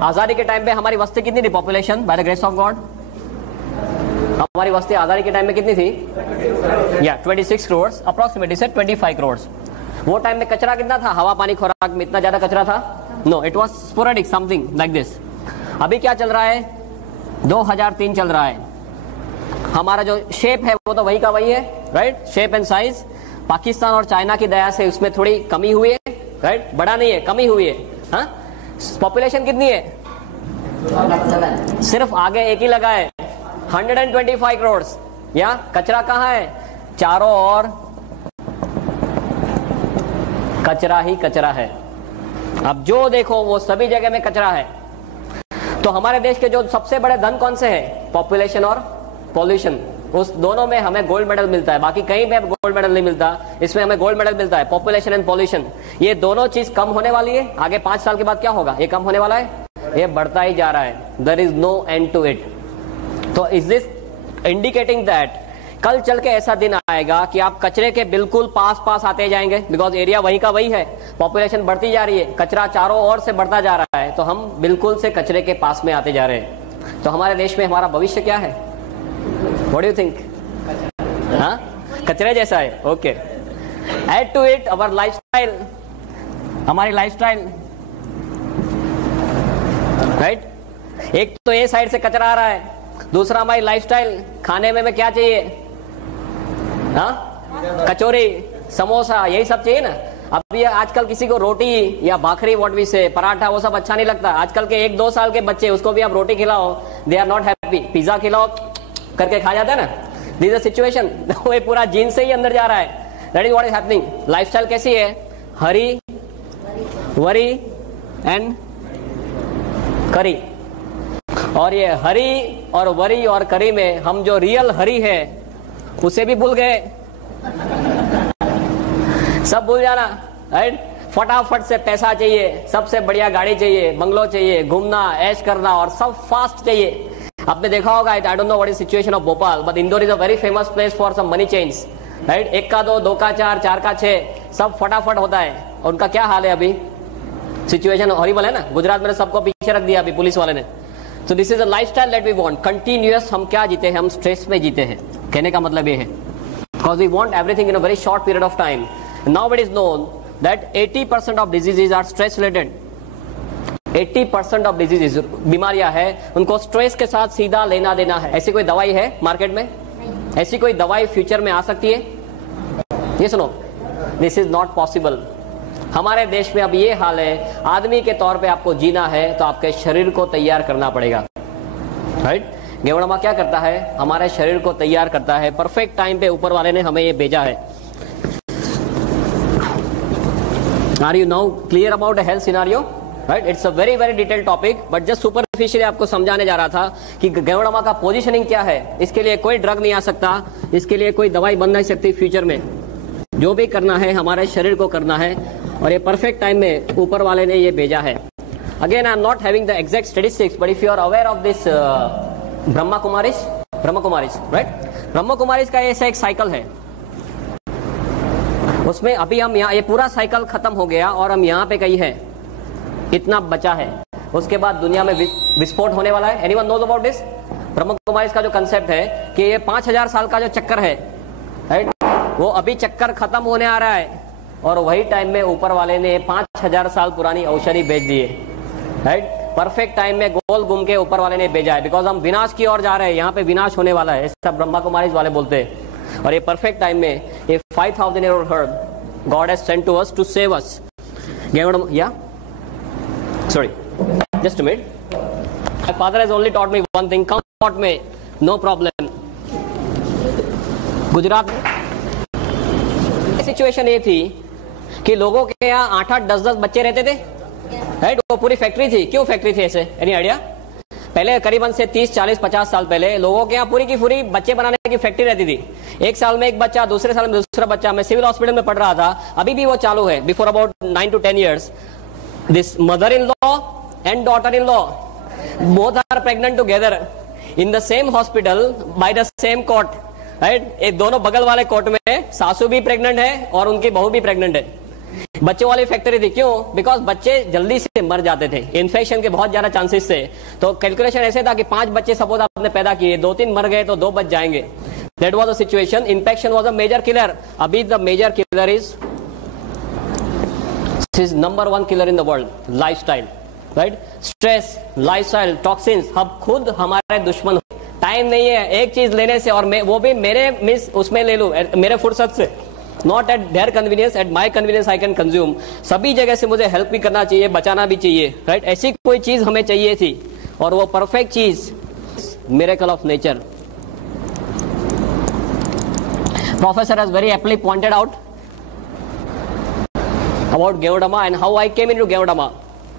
आजादी के टाइम पे हमारी बस्ती कितनी थी, population by the grace of God? हमारी बस्ती आजादी के टाइम में कितनी थी? या 26 करोड़ अप्रोक्सीमेटली से 25 करोड़। वो टाइम में कचरा कितना था, हवा पानी खुराक में इतना ज्यादा कचरा था? No, it was sporadic something like this. अभी क्या चल रहा है, 2003 चल रहा है। हमारा जो शेप है वो तो वही का वही है, right? Shape and size Pakistan और चाइना की दया से उसमें थोड़ी कमी हुई है, राइट? बड़ा नहीं है, कमी हुई है। हाँ, पॉपुलेशन कितनी है? सिर्फ आगे एक ही लगा है, 125 करोड़। या कचरा कहाँ है? चारों ओर कचरा ही कचरा है। अब जो देखो वो सभी जगह में कचरा है। तो हमारे देश के जो सबसे बड़े धन कौन से हैं? पॉपुलेशन और पॉल्यूशन। उस दोनों में हमें गोल्ड मेडल मिलता है, बाकी कहीं पे गोल्ड मेडल नहीं मिलता, इसमें हमें गोल्ड मेडल मिलता है, पॉपुलेशन एंड पॉल्यूशन। ये दोनों चीज कम होने वाली है। आगे 5 साल के बाद क्या होगा? ये कम होने वाला है, ये बढ़ता ही जा रहा है। There is no end to it. तो इज दिस इंडिकेटिंग दैट कल चल के ऐसा दिन आएगा कि आप कचरे के बिल्कुल पास पास आते जाएंगे, बिकॉज एरिया वही का वही है, पॉपुलेशन बढ़ती जा रही है, कचरा चारों ओर से बढ़ता जा रहा है, तो हम बिल्कुल से कचरे के पास में आते जा रहे हैं। तो हमारे देश में हमारा भविष्य क्या है? What do you think? हाँ, कचरे जैसा है। Okay, add to it our lifestyle, हमारी लाइफस्टाइल, राइट? एक तो ये साइड से कचरा आ रहा है, दूसरा हमारी लाइफस्टाइल। खाने में क्या चाहिए? हाँ, कचौरी, समोसा, यही सब चाहिए ना। अब ये आजकल किसी को रोटी या भाखरी, व्हाट वी से, पराठा, वो सब अच्छा नहीं लगता। आजकल के 1-2 साल के बच्चे, उसको भी आप रोटी खिलाओ, they are not happy. Pizza खिलाओ करके खा जाता है ना। This is situation. वो पूरा जीन से ही अंदर जा रहा है। That is what is happening. Lifestyle कैसी है? हरी, वरी एंड करी। और ये हरी और वरी और करी में हम जो रियल हरी है उसे भी भूल गए। सब भूल जाना, राइट? फटाफट से पैसा चाहिए, सबसे बढ़िया गाड़ी चाहिए, बंगलो चाहिए, घूमना, ऐश करना, और सब फास्ट चाहिए। आपने देखा होगा, I don't know what is situation of Bhopal, but Indore is a very famous place for some money change, right? 1 का 2, 2 का 4, 4 का 6, सब फटाफट होता है। और उनका क्या हाल है अभी? सिचुएशन हॉरिबल है ना। गुजरात में सबको पीछे रख दिया अभी पुलिस वाले ने। So this is a lifestyle that we want. Continuous हम क्या जीते हैं? हम स्ट्रेस में जीते हैं। कहने का मतलब ये है, because we want everything in a very short period of time. Now it is known that 80% of diseases are stress related. 80% of diseases, बीमारियां हैं, उनको स्ट्रेस के साथ सीधा लेना देना है। ऐसी कोई दवाई है मार्केट में? ऐसी कोई दवाई फ्यूचर में आ सकती है? ये सुनो, दिस इज नॉट पॉसिबल। हमारे देश में अब ये हाल है, आदमी के तौर पे आपको जीना है तो आपके शरीर को तैयार करना पड़ेगा, राइट? गेवड़मा क्या करता है? हमारे शरीर को तैयार करता है। परफेक्ट टाइम पे ऊपर वाले ने हमें ये भेजा है। Are you now clear about the health scenario? Right, it's a very very detailed topic, but just superficially आपको समझाने जा रहा था कि गेवड़मा का पोजीशनिंग क्या है। इसके लिए कोई ड्रग नहीं आ सकता, इसके लिए कोई दवाई बन नहीं सकती फ्यूचर में। जो भी करना है हमारे शरीर को करना है, और ये परफेक्ट टाइम में ऊपर वाले ने ये भेजा है। Again I am not having the exact statistics, but if you are aware of this Brahma Kumaris, right? Brahma Kumaris का ऐसा एक साइकिल है, उसमें अभी हम यहाँ, ये पूरा साइकिल खत्म हो गया और हम यहाँ पे कहीं है, इतना बचा है। उसके बाद दुनिया में विस्फोट होने वाला है। Anyone knows about this? Brahma Kumaris का जो कंसेप्ट है कि ये 5000 साल का जो चक्कर है, राइट, वो अभी चक्कर खत्म होने आ रहा है, और वही टाइम में ऊपर वाले ने 5000 साल पुरानी औषधि भेज दी है, राइट? परफेक्ट टाइम में गोल घूम के ऊपर वाले ने भेजा है, बिकॉज हम विनाश की ओर जा रहे हैं, यहाँ पे विनाश होने वाला है, ऐसा ब्रह्मा कुमारीज वाले बोलते हैं। और ये परफेक्ट टाइम में ये 5000 year old herb God has sent to us to save us. Yeah? Sorry, just a minute. My father has only taught me one thing. Come taught me, no problem. Gujarat में सिचुएशन ये थी कि लोगों के यहाँ 8-8, 10-10 बच्चे रहते थे, राइट? वो पूरी फैक्ट्री थी। क्यों फैक्ट्री थी ऐसे? Any idea? पहले करीबन से 30, 40, 50 साल पहले लोगों के यहाँ पूरी की पूरी बच्चे बनाने की फैक्ट्री रहती थी। एक साल में एक बच्चा, दूसरे साल में दूसरा बच्चा। मैं सिविल हॉस्पिटल में पढ़ रहा था, अभी भी वो चालू है। Before about 9 to 10 years, this mother in law and daughter-in-law. Both are pregnant together in the same hospital by the same court. Right? ये दोनों बगल वाले कोर्ट में सासू भी प्रेग्नेंट है और उनकी बहू भी प्रेग्नेंट है. बच्चों वाली फैक्ट्री थी. क्यों? बिकॉज बच्चे जल्दी से मर जाते थे, इन्फेक्शन के बहुत ज्यादा चांसेस थे. तो कैलकुलेशन ऐसे था कि 5 बच्चे सपोज आपने पैदा किए, 2-3 मर गए तो 2 बच जाएंगे. That was the situation. Infection was a major killer. अभी the major killer is number 1 killer in the world, lifestyle. Right? Stress, lifestyle, toxins, हम खुद हमारे दुश्मन. टाइम नहीं है एक चीज लेने से, और मैं वो भी मेरे मिस उसमें ले लूं, मेरे फुर्सत से. Not at their convenience, at my convenience I can consume. सभी जगह से मुझे हेल्प भी करना चाहिए, बचाना भी चाहिए. राइट? ऐसी कोई चीज हमें चाहिए थी, और वो परफेक्ट चीज, miracle of nature. Professor has very aptly pointed out about Geodama and how I came into Geodama.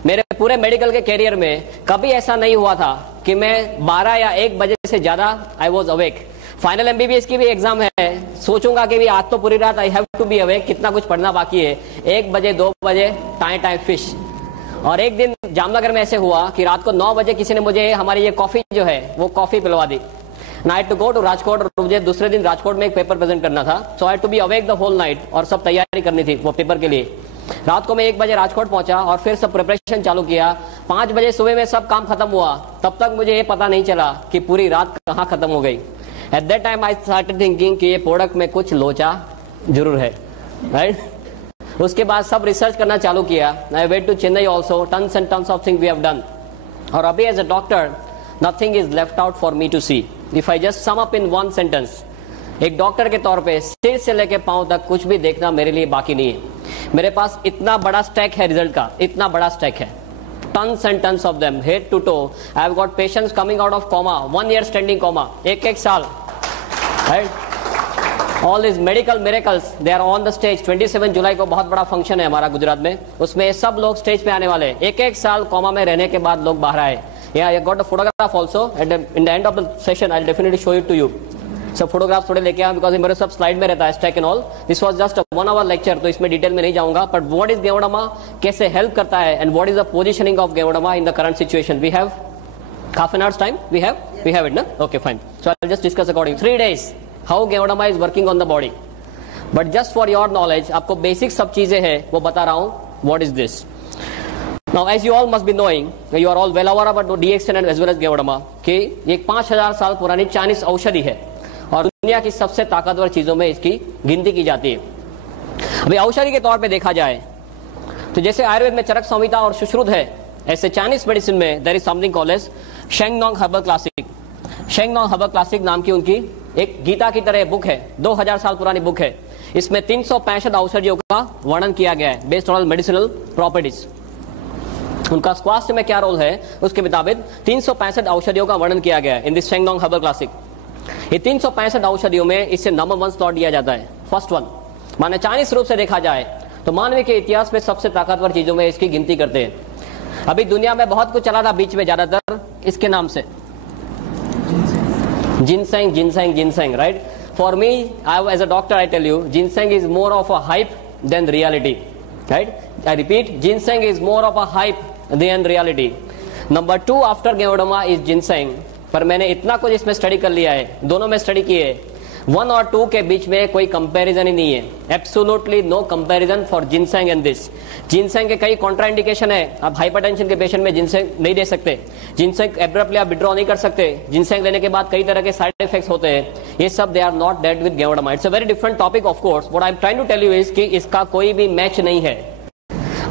मेरे पूरे मेडिकल के कैरियर में कभी ऐसा नहीं हुआ था कि मैं 12 या 1 बजे से ज्यादा I was awake. Final MBBS की भी एग्जाम है, सोचूंगा कि भी आज तो पूरी रात I have to be awake, कितना कुछ पढ़ना बाकी है. 1 बजे 2 बजे टाइम फिश. और एक दिन जामनगर में ऐसे हुआ कि रात को 9 बजे किसी ने मुझे हमारी ये कॉफी जो है वो कॉफी पिलवा दी. Night to go to Rajkot, और मुझे दूसरे दिन राजकोट में एक पेपर प्रेजेंट करना था. So I to be awake the whole night, और सब तैयारी करनी थी वो पेपर के लिए. रात को मैं 1 बजे राजकोट पहुंचा और फिर सब प्रिपरेशन चालू किया. 5 बजे सुबह में सब काम खत्म हुआ. तब तक मुझे ये पता नहीं चला कि पूरी रात कहाँ खत्म हो गई. At that time I started thinking कि ये प्रोडक्ट में कुछ लोचा जरूर है. राइट? उसके बाद सब रिसर्च करना चालू किया. I went to Chennai also, tons and tons of thing we have done. और अभी as a doctor nothing is left out for me to see. If I just sum up in 1 sentence, एक डॉक्टर के तौर पे सिर से लेके पांव तक कुछ भी देखना मेरे लिए बाकी नहीं है. मेरे पास इतना बड़ा स्टैक है रिजल्ट का, इतना बड़ा स्टैक है. Tons and tons of them, head to toe. I have got patients coming out of coma, 1 year standing coma, 1 साल. Right? All this medical miracles they are on the stage. 27 जुलाई को बहुत बड़ा फंक्शन है हमारा गुजरात में, उसमें सब लोग स्टेज पे आने वाले. 1 साल कोमा में रहने के बाद लोग बाहर आए. Yeah, I got a photograph also. In the end of the session, I'll definitely show it to you. सब फोटोग्राफ थोड़े लेके आया, बिकॉज मेरे सब स्लाइड में रहता है stack and all. This was just 1 hour lecture, तो इसमें डिटेल में नहीं जाऊंगा. बट व्हाट इज गेवोडामा, कैसे हेल्प करता है, and what is the positioning of Gevodama in the current situation. We have half an hour's time. We have it, ना? Okay, fine. So I'll just discuss according. 3 days how गेवोडामा is working on the body. But just for your knowledge, आपको बेसिक सब चीजें हैं वो बता रहा हूँ. What is this? Now, as you all must be knowing, you are all well aware about DXN and as well as गेवोडामा, कि ये 5000 साल पुरानी चाइनीज औषधि है और दुनिया की सबसे ताकतवर चीजों में इसकी गिनती की जाती है. अभी औषधि के तौर पे देखा जाए तो जैसे आयुर्वेद में चरक संहिता और सुश्रुत है, ऐसे चाइनीज मेडिसिन में there is something called as Shennong herbal classic. Shennong herbal classic नाम की उनकी एक गीता की तरह बुक है, 2000 साल पुरानी बुक है. इसमें 365 औषधियों का वर्णन किया गया है बेस्ड ऑन मेडिसिनल प्रॉपर्टीज. उनका स्वास्थ्य में क्या रोल है उसके मुताबिक 365 औषधियों का वर्णन किया गया है इन दिस शेंगनोंग हर्बल क्लासिक. ये 365 औषधियों में इससे नंबर 1 स्लॉट दिया जाता है. फर्स्ट 1 माने चाइनीज रूप से देखा जाए तो मानव के इतिहास में सबसे ताकतवर चीजों में इसकी गिनती करते हैं. अभी दुनिया में बहुत कुछ चला था बीच में, ज्यादातर इसके नाम से ginseng ginseng ginseng. Right? For me, I as a doctor I tell you, ginseng is more of a hype than reality. Right? I repeat, ginseng is more of a hype than reality. Number 2 after गेवोडामा is ginseng. पर मैंने इतना कुछ इसमें स्टडी कर लिया है, दोनों में स्टडी किए, 1 और 2 के बीच में कोई कंपैरिजन ही नहीं है. Absolutely no comparison for ginseng and this. Ginseng के कई कॉन्ट्राइंडिकेशन है. आप हाइपरटेंशन के पेशेंट में जिनसेंग नहीं दे सकते, जिनसेंग एब्रप्टली आप विड्रॉ नहीं कर सकते, जिनसेंग लेने के बाद कई तरह के साइड इफेक्ट्स होते हैं. ये सब they are not that with Gevodama. It's a very different topic of course. What I am trying to tell you is कि इसका कोई भी मैच नहीं है.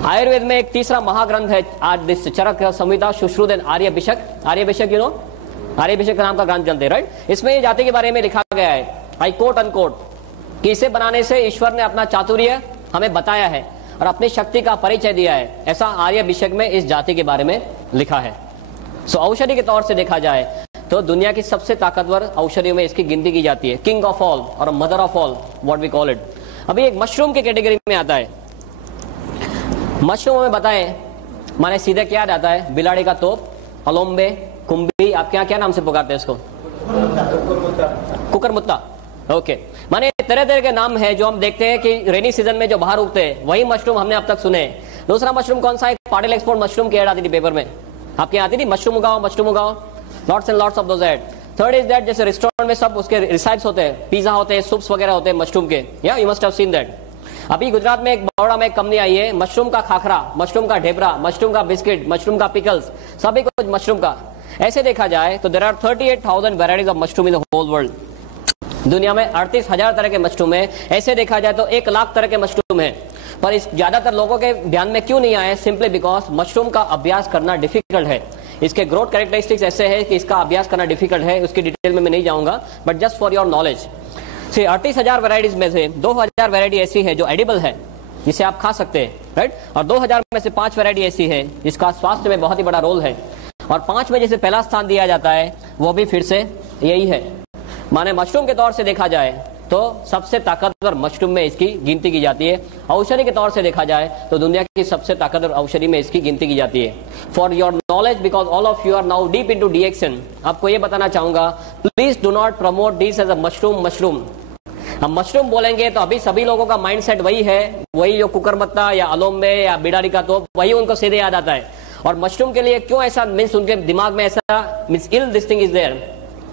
आयुर्वेद में एक तीसरा महाग्रंथ है आज this Charaka Samhita Sushruta and Aryabhishak. Aryabhishak, you know, Aryabhishak का नाम का ग्रंथ चलते. राइट? इसमें ये जाति के बारे में लिखा गया है, आई कोट अनकोट, कि इसे बनाने से ईश्वर ने अपना चातुर्य हमें बताया है और अपनी शक्ति का परिचय दिया है. ऐसा आर्यभिषक में इस जाति के बारे में लिखा है. सो औषधि के तौर से देखा जाए तो दुनिया की सबसे ताकतवर औषधियों में इसकी गिनती की जाती है. किंग ऑफ ऑल और mother of all, what we call it. अभी एक मशरूम की कैटेगरी में आता है. मशरूम में बताएं माने सीधे क्या आता है, बिलाड़ी का तोप, अलोम्बे, कुंभी, आप क्या क्या नाम से पुकारते हैं इसको, कुकरमुत्ता. ओके, माने तरह तरह के नाम है जो हम देखते हैं कि रेनी सीजन में जो बाहर उगते हैं, वही मशरूम हमने अब तक सुने. दूसरा मशरूम कौन सा है, पाटिल एक्सपोर्ट मशरूम की एड आती थी पेपर में, आपके यहाँ आती थी मशरूम उगाओ, मशरूम उगाओ, lots and lots of those ad. Third is that, जैसे रेस्टोरेंट में सब उसके रिसाइड्स होते हैं, पिज्जा होते हैं, सूप्स वगैरह होते हैं मशरूम के, या you must have seen that. अभी गुजरात में एक बड़ौदा में एक कंपनी आई है, मशरूम का खाखरा, मशरूम का ढेबरा, मशरूम का बिस्किट, मशरूम का पिकल्स, सभी कुछ मशरूम का। ऐसे देखा जाए तो there are 38,000 varieties of mushroom in the whole world. दुनिया में 38,000 तरह के मशरूम है। ऐसे देखा जाए तो 1 लाख तरह के मशरूम है, पर इस ज्यादातर लोगों के ध्यान में क्यों नहीं आए? सिंपली बिकॉज मशरूम का अभ्यास करना डिफिकल्ट है। इसके ग्रोथ कैरेक्टरिस्टिक्स ऐसे है कि इसका अभ्यास करना डिफिकल्ट है, उसकी डिटेल में मैं नहीं जाऊंगा, but just for your knowledge. 38,000 varieties में से 2,000 वेराइटी ऐसी है जो एडिबल है, जिसे आप खा सकते हैं, राइट। और 2,000 में से 5 वेराइटी ऐसी है जिसका स्वास्थ्य में बहुत ही बड़ा रोल है। और 5 में जैसे पहला स्थान दिया जाता है वो भी फिर से यही है। माने मशरूम के तौर से देखा जाए तो सबसे ताकतवर मशरूम में इसकी गिनती की जाती है। औषधि के तौर से देखा जाए तो दुनिया की सबसे ताकतवर औषधि में इसकी गिनती की जाती है। For your knowledge, because all of you are now deep into DXN, आपको ये बताना चाहूंगा, please do not promote this as a mushroom. हम मशरूम बोलेंगे तो अभी सभी लोगों का माइंडसेट वही है, वही जो कुकरमत्ता या अलोम्बे या बिडारी का तोप, वही उनको सीधे याद आता है। और मशरूम के लिए क्यों ऐसा मीन्स उनके दिमाग में ऐसा means ill this thing is there,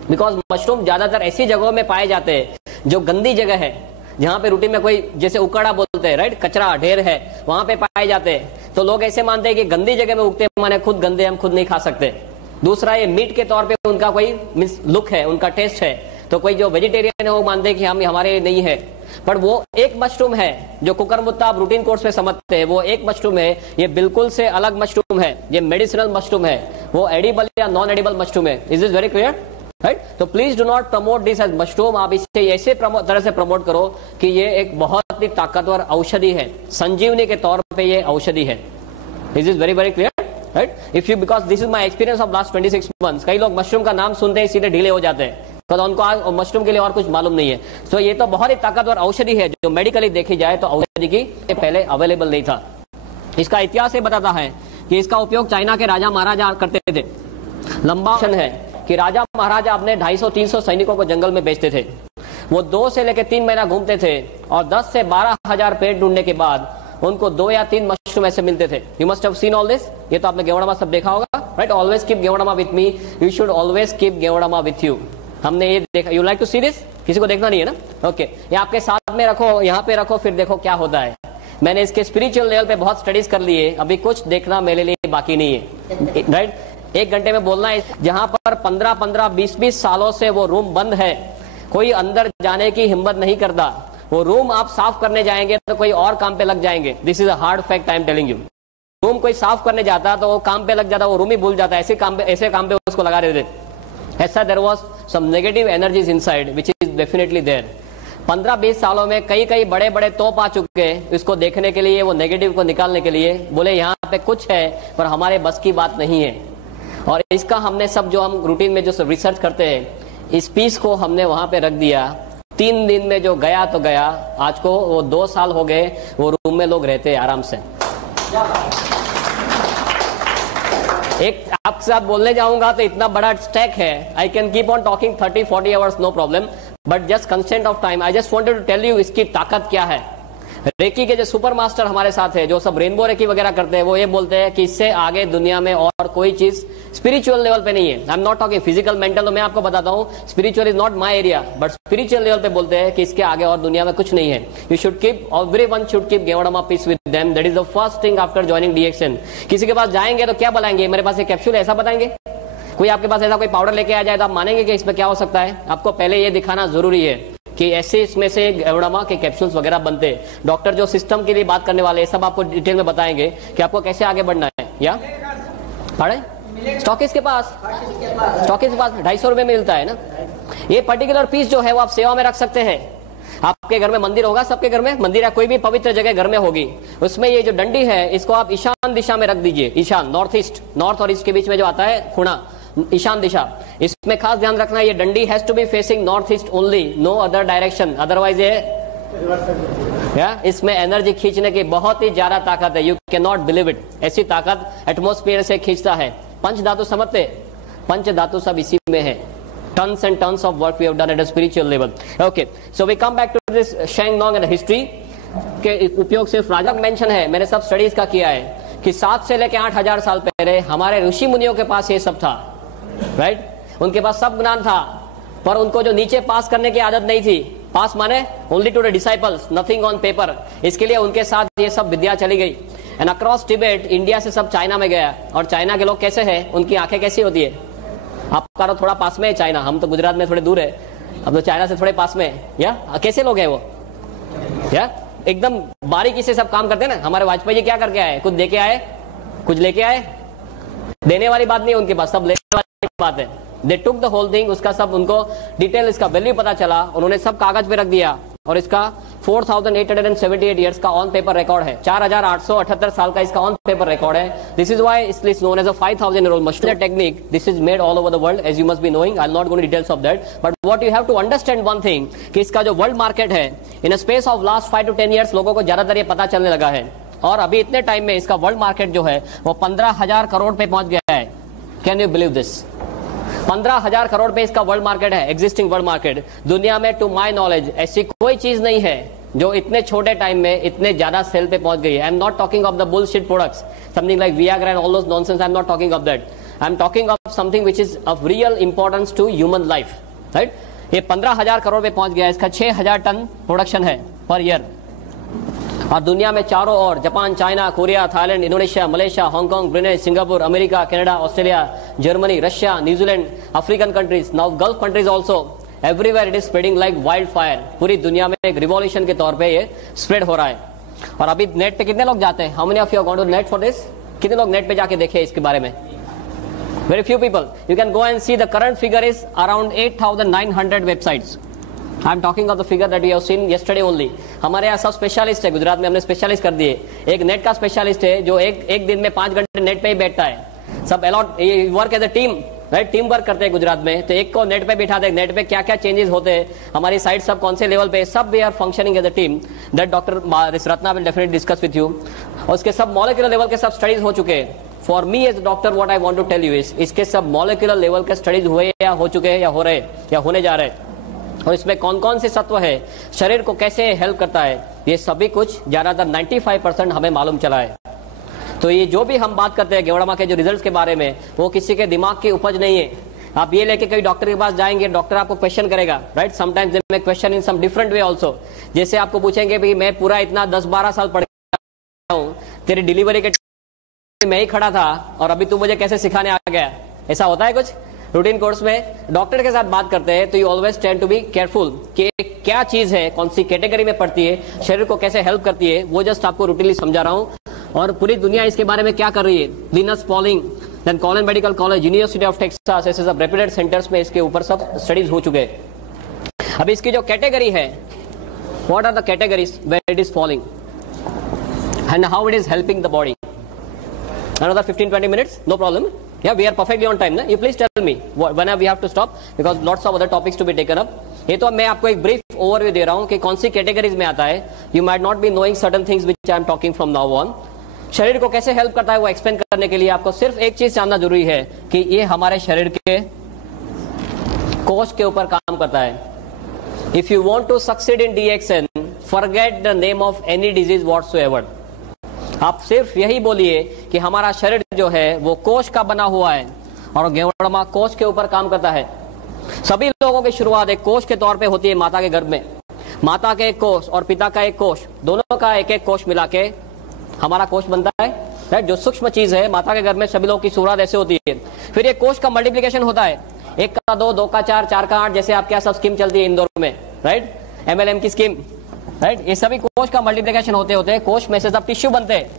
because mushroom ज्यादातर ऐसी जगहों में पाए जाते हैं जो गंदी जगह है, जहां पे रूटीन में कोई जैसे उकड़ा बोलते हैं, राइट, कचरा ढेर है, वहां पे पाए जाते हैं। तो लोग ऐसे मानते हैं कि गंदी जगह में उगते हैं माने खुद गंदे, हम खुद नहीं खा सकते। दूसरा, ये मीट के तौर पे उनका कोई मीन्स लुक है, उनका टेस्ट है, तो कोई जो वेजिटेरियन है वो मानते हैं कि हम हमारे नहीं है। पर वो एक मशरूम है जो कुकरमुत्ता आप रूटीन कोर्स में समझते हैं, वो एक मशरूम है, ये बिल्कुल से अलग मशरूम है, ये मेडिसिनल मशरूम है, वो एडिबल या नॉन एडिबल मशरूम है। Is this very clear, right? तो please do not promote this as mushroom. आप इसे ऐसे तरह से प्रमोट करो कि ये एक बहुत ही ताकतवर औषधि है, संजीवनी के तौर पे ये औषधि है। Is is very very clear, right? If you, because this is my experience of last 26 months, कई लोग मशरूम का नाम सुनते ही सीधे ढीले हो जाते हैं, तो उनको आज मशरूम के लिए और कुछ मालूम नहीं है। तो ये तो बहुत ही ताकतवर औषधि है जो मेडिकली देखी जाए तो औषधि की पहले अवेलेबल नहीं था। इसका इतिहास ये बताता है कि इसका उपयोग चाइना के राजा महाराजा करते थे। लंबा है कि राजा महाराजा अपने 250-300 सैनिकों को जंगल में भेजते थे। वो 2 से लेकर 3 महीना घूमते थे और 10 से 12,000 पेड़ ढूंढने के बाद उनको 2 या 3 मशरूम ऐसे मिलते थे। You must have seen all this, ये तो आपने गेवड़ामा सब देखा होगा, right? Always keep ganoderma with me, you should always keep ganoderma with you. हमने ये देखा। You like to see this? किसी को देखना नहीं है ना? ओके, ये आपके साथ में रखो, यहाँ पे रखो, फिर देखो क्या होता है। मैंने इसके स्पिरिचुअल लेवल पे बहुत स्टडीज कर लिए, अभी कुछ देखना मेरे लिए बाकी नहीं है, राइट? 1 घंटे में बोलना है। जहां पर 15-15, 20-20 सालों से वो रूम बंद है, कोई अंदर जाने की हिम्मत नहीं करता, वो रूम आप साफ करने जाएंगे तो कोई और काम पे लग जाएंगे। This is a hard fact, I am telling you. Room कोई साफ करने जाता तो वो काम पे लग जाता, वो रूम ही भूल जाता, ऐसे काम पे उसको लगा देते। ऐसा there was some negative energies inside which is definitely there. 15-20 सालों में कई बड़े बड़े तोप आ चुके हैं इसको देखने के लिए, वो नेगेटिव को निकालने के लिए। बोले यहाँ पे कुछ है पर हमारे बस की बात नहीं है। और इसका हमने सब जो हम रूटीन में जो रिसर्च करते हैं, इस पीस को हमने वहां पे रख दिया। 3 दिन में जो गया तो गया, आज को वो 2 साल हो गए, वो रूम में लोग रहते हैं आराम से। एक आपके साथ बोलने जाऊंगा तो इतना बड़ा स्टैक है, I can keep on talking 30-40 hours, no problem, but just constant of time I just wanted to tell you इसकी ताकत क्या है। रेकी के जो सुपर मास्टर हमारे साथ है, जो सब रेनबो रेकी वगैरह करते हैं, वो ये बोलते हैं कि इससे आगे दुनिया में और कोई चीज स्पिरिचुअल लेवल पे नहीं है। I am not talking physical mental, तो मैं आपको बताता हूँ spiritual is not my area, but spiritual level पे बोलते हैं कि इसके आगे और दुनिया में कुछ नहीं है। You should keep, everyone should keep ganoderma piece with them, that is the first thing after joining DXN. किसी के पास जाएंगे तो क्या बताएंगे, मेरे पास एक कैप्सूल ऐसा बताएंगे? कोई आपके पास ऐसा कोई पाउडर लेके आ जाए तो आप मानेंगे कि इसमें क्या हो सकता है? आपको पहले ये दिखाना जरूरी है कि ऐसे इसमें से गेवड़ामा के कैप्सूल्स वगैरह बनते हैं। डॉक्टर जो सिस्टम के लिए बात करने वाले सब आपको डिटेल में बताएंगे कि आपको कैसे आगे बढ़ना है। या पढ़े स्टॉकिस्ट के पास 250 रुपए में मिलता है ना। ये पर्टिकुलर पीस जो है वो आप सेवा में रख सकते हैं। आपके घर में मंदिर होगा, सबके घर में मंदिर या कोई भी पवित्र जगह घर में होगी, उसमें ये जो डंडी है इसको आप ईशान दिशा में रख दीजिए। ईशान, नॉर्थ ईस्ट, नॉर्थ और ईस्ट के बीच में जो आता है खुणा, ईशान दिशा, इसमें खास ध्यान रखना ये डंडी has to be facing north east only, no other direction, otherwise ये इसमें एनर्जी खींचने की बहुत ही ज्यादा ताकत है। You can not believe it, ऐसी ताकत एटमोस्फियर से खींचता है। पंच धातु समझते, पंच धातु सब इसी में है। Tons and tons of work we have done at a spiritual level. Okay, so we come back to this Shang Nong and history के उपयोग सिर्फ राजा मेंशन है, मैंने सब स्टडीज का किया है कि 7 से लेकर 8,000 साल पहले हमारे ऋषि मुनियों के पास ये सब था, राइट? उनके पास सब ज्ञान था, पर उनको जो नीचे पास करने की आदत नहीं थी। पास माने only to the disciples, nothing on paper. इसके लिए उनके साथ ये सब विद्या चली गई। एंड अक्रॉस टिबेट, इंडिया से सब चाइना में गया। और चाइना के लोग कैसे हैं, उनकी आंखें कैसी होती है? आपका तो थोड़ा पास में है चाइना, हम तो गुजरात में थोड़े दूर है, अब तो चाइना से थोड़े पास में है। या कैसे लोग हैं वो? या एकदम बारीकी से सब काम करते हैं ना। हमारे वाजपेयी जी क्या करके आए? कुछ देके आए, कुछ लेके आए? देने वाली बात नहीं है उनके पास, सब लेने वाली बात है। दे टुक द होल थिंग, उसका सब उनको डिटेल, इसका वैल्यू पता चला, उन्होंने सब कागज पे रख दिया। और इसका 4,878 ईयर्स का ऑन पेपर रिकॉर्ड है। 4,878 साल का इसका ऑन पेपर रिकॉर्ड है। This is why it is known as a 5,000-year-old machine technique. This is made all over the world, as you must be knowing. I'll not go into details of that. But what you have to understand one thing, कि इसका जो वर्ल्ड मार्केट है, in a space of last 5 to 10 years लोगों को ज्यादातर ये पता चलने लगा है। और अभी इतने टाइम में इसका वर्ल्ड मार्केट जो है वो 15,000 करोड़ पे पहुंच गया है। Can you believe this? 15,000 crore पे इसका वर्ल्ड मार्केट है, एग्जिस्टिंग वर्ल्ड मार्केट। दुनिया में टू माई नॉलेज ऐसी कोई चीज नहीं है जो इतने छोटे टाइम में इतने ज्यादा सेल पे पहुंच गई है। I am not talking of the bullshit products, something like Viagra and all those nonsense. I am not talking of that. I am talking of something which is of real importance to human life, right? ये 15,000 करोड़ पे पहुंच गया। इसका 6,000 टन प्रोडक्शन है पर ईयर। और दुनिया में चारों ओर Japan, China, Korea, Thailand, Indonesia, Malaysia, Hong Kong, Brunei, Singapore, America, Canada, Australia, Germany, Russia, New Zealand, African countries, now gulf countries also, everywhere it is spreading like wild fire. पूरी दुनिया में एक रिवॉल्यूशन के तौर पे ये स्प्रेड हो रहा है। और अभी नेट पे कितने लोग जाते हैं? How many of you gone to net for this? कितने लोग नेट पे जाके देखे इसके बारे में? Very few people. You can go and see the current figure is around 8,900 websites. I am talking of the figure that we have seen yesterday only. हमारे यहाँ सब स्पेशलिस्ट है, गुजरात में हमने स्पेशलिस्ट कर दिए। एक नेट का स्पेशलिस्ट है जो एक दिन में 5 घंटे नेट पे ही बैठता है। सब a lot work as a team, right? Team work करते हैं गुजरात में। तो एक को नेट पे बिठा दे, नेट पे क्या क्या चेंजेस होते हैं, हमारी साइट सब कौन से लेवल पे, सब we are functioning as a team. That doctor Ratna will definitely discuss with you. और उसके सब मॉलिक्यूलर लेवल के सब स्टडीज हो चुके हैं। For me as doctor what I want to tell you is, इसके सब मॉलिक्यूलर लेवल के स्टडीज हुए या हो चुके हैं या हो रहे या होने जा रहे हैं। और इसमें कौन कौन से तत्व है, शरीर को कैसे हेल्प करता है, ये सभी कुछ ज्यादातर 95% हमें मालूम चला है। तो ये जो भी हम बात करते हैं गेवड़ामा के जो रिजल्ट्स के बारे में, वो किसी के दिमाग की उपज नहीं है। आप ये लेके कई डॉक्टर के पास जाएंगे, डॉक्टर आपको क्वेश्चन करेगा, right? Sometimes they may question in some different way also. जैसे आपको पूछेंगे भाई मैं पूरा इतना 10-12 साल पढ़ हूं, तेरी डिलीवरी के मैं ही खड़ा था और अभी तू मुझे कैसे सिखाने आ गया? ऐसा होता है कुछ रूटीन कोर्स में? डॉक्टर के साथ बात करते हैं तो you always tend to be careful कि क्या चीज है, कौन सी कैटेगरी में पड़ती है, शरीर को कैसे हेल्प करती है, वो जस्ट आपको रूटीनली समझा रहा हूं। और पूरी दुनिया इसके बारे में क्या कर रही है, लिनस पॉलिंग, देन कॉलन medical college, university of Texas, ऐसे सब रेप्यूटेड सेंटर्स में इसके ऊपर सब स्टडीज हो चुके हैं। अब इसकी जो कैटेगरी है, what are the categories where it is falling and how it is helping the body? Another 15-20 minutes, no problem. Yeah, we are perfectly on time. Na? You please tell me whenever we have to stop because lots of other topics to be taken up. ये तो मैं आपको एक brief overview दे रहा हूँ कि कौन सी categories में आता है. You might not be knowing certain things which I am talking from now on. शरीर को कैसे हेल्प करता है वो एक्सप्लेन करने के लिए आपको सिर्फ एक चीज जानना जरूरी है कि ये हमारे शरीर के कोश के ऊपर काम करता है. If you want to succeed in DXN, forget the name of any disease whatsoever. आप सिर्फ यही बोलिए कि हमारा शरीर जो है वो कोश का बना हुआ है और गेवड़मा कोश के ऊपर काम करता है. सभी लोगों की शुरुआत एक कोश के तौर पे होती है माता के गर्भ में. माता के एक कोश और पिता का एक कोश, दोनों का एक एक कोश मिला के हमारा कोश बनता है, राइट? जो सूक्ष्म चीज है माता के गर्भ में सभी लोगों की शुरुआत ऐसे होती है. फिर ये कोश का मल्टीप्लिकेशन होता है, 1 का 2, 2 का 4, 4 का 8, जैसे आपके यहाँ सब स्कीम चलती है इंदौर में, राइट? MLM की स्कीम, राइट? ये सभी कोश का मल्टीप्लिकेशन होते होते कोश में से सब टिश्यू बनते हैं,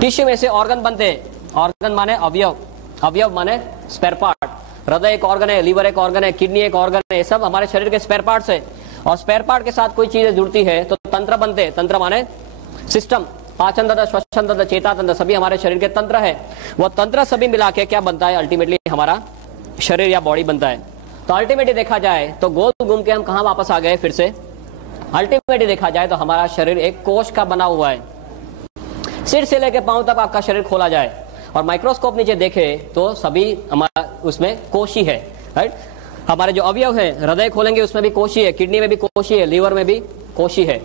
टिश्यू में से ऑर्गन बनते हैं. ऑर्गन माने अवयव, अवयव माने स्पेयर पार्ट. हृदय एक ऑर्गन है, लीवर एक ऑर्गन है, किडनी एक ऑर्गन है, ये सब हमारे शरीर के स्पेयर पार्ट्स है. और स्पेयर पार्ट के साथ कोई चीजें जुड़ती है तो तंत्र बनते हैं. तंत्र माने सिस्टम, पाचन तंत्र, श्वसन तंत्र, चेता तंत्र, सभी हमारे शरीर के तंत्र है. वो तंत्र सभी मिला के क्या बनता है? अल्टीमेटली हमारा शरीर या बॉडी बनता है. तो अल्टीमेटली देखा जाए तो गोल घूम के हम कहां वापस आ गए फिर से? अल्टीमेटली देखा जाए तो हमारा शरीर एक कोश का बना हुआ है. सिर से लेकर पांव तक आपका शरीर खोला जाए और माइक्रोस्कोप नीचे देखे तो सभी हमारा उसमें कोश ही है, राइट? हमारे जो अवयव है, हृदय खोलेंगे उसमें भी कोश ही है, किडनी में भी कोश ही है, लीवर में भी कोश ही है.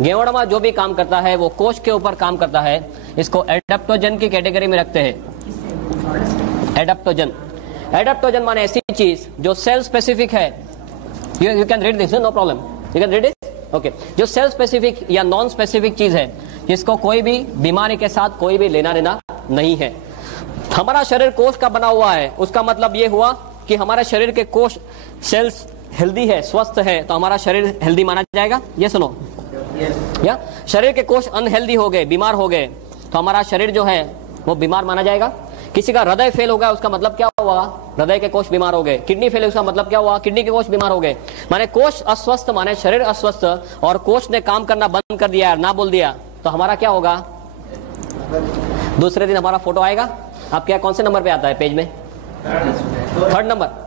गेवड़मा जो भी काम करता है वो कोश के ऊपर काम करता है, इसको एडेप्टोजन की कैटेगरी में रखते हैं। एडेप्टोजन, एडेप्टोजन माने ऐसी चीज जो सेल स्पेसिफिक है। You can read this, no problem, you can read it, okay. जो सेल स्पेसिफिक या नॉन स्पेसिफिक चीज है जिसको कोई भी बीमारी के साथ कोई भी लेना देना नहीं है। हमारा शरीर कोश का बना हुआ है, उसका मतलब ये हुआ कि हमारा शरीर के कोश सेल्स हेल्दी है, स्वस्थ है, तो हमारा शरीर हेल्दी माना जाएगा। ये सुनो, या शरीर के कोश अनहेल्दी हो गए, बीमार हो गए, तो हमारा शरीर जो है वो बीमार माना जाएगा। किसी का हृदय फेल हो गया, उसका मतलब क्या हुआ? हृदय के कोश बीमार हो गए। किडनी फेल, उसका मतलब क्या हुआ? किडनी के कोश बीमार हो गए। माने कोश अस्वस्थ माने शरीर अस्वस्थ, और कोश ने काम करना बंद कर दिया, ना बोल दिया, तो हमारा क्या होगा? दूसरे दिन हमारा फोटो आएगा। आपके यहाँ कौन से नंबर पे आता है पेज में? 3rd number.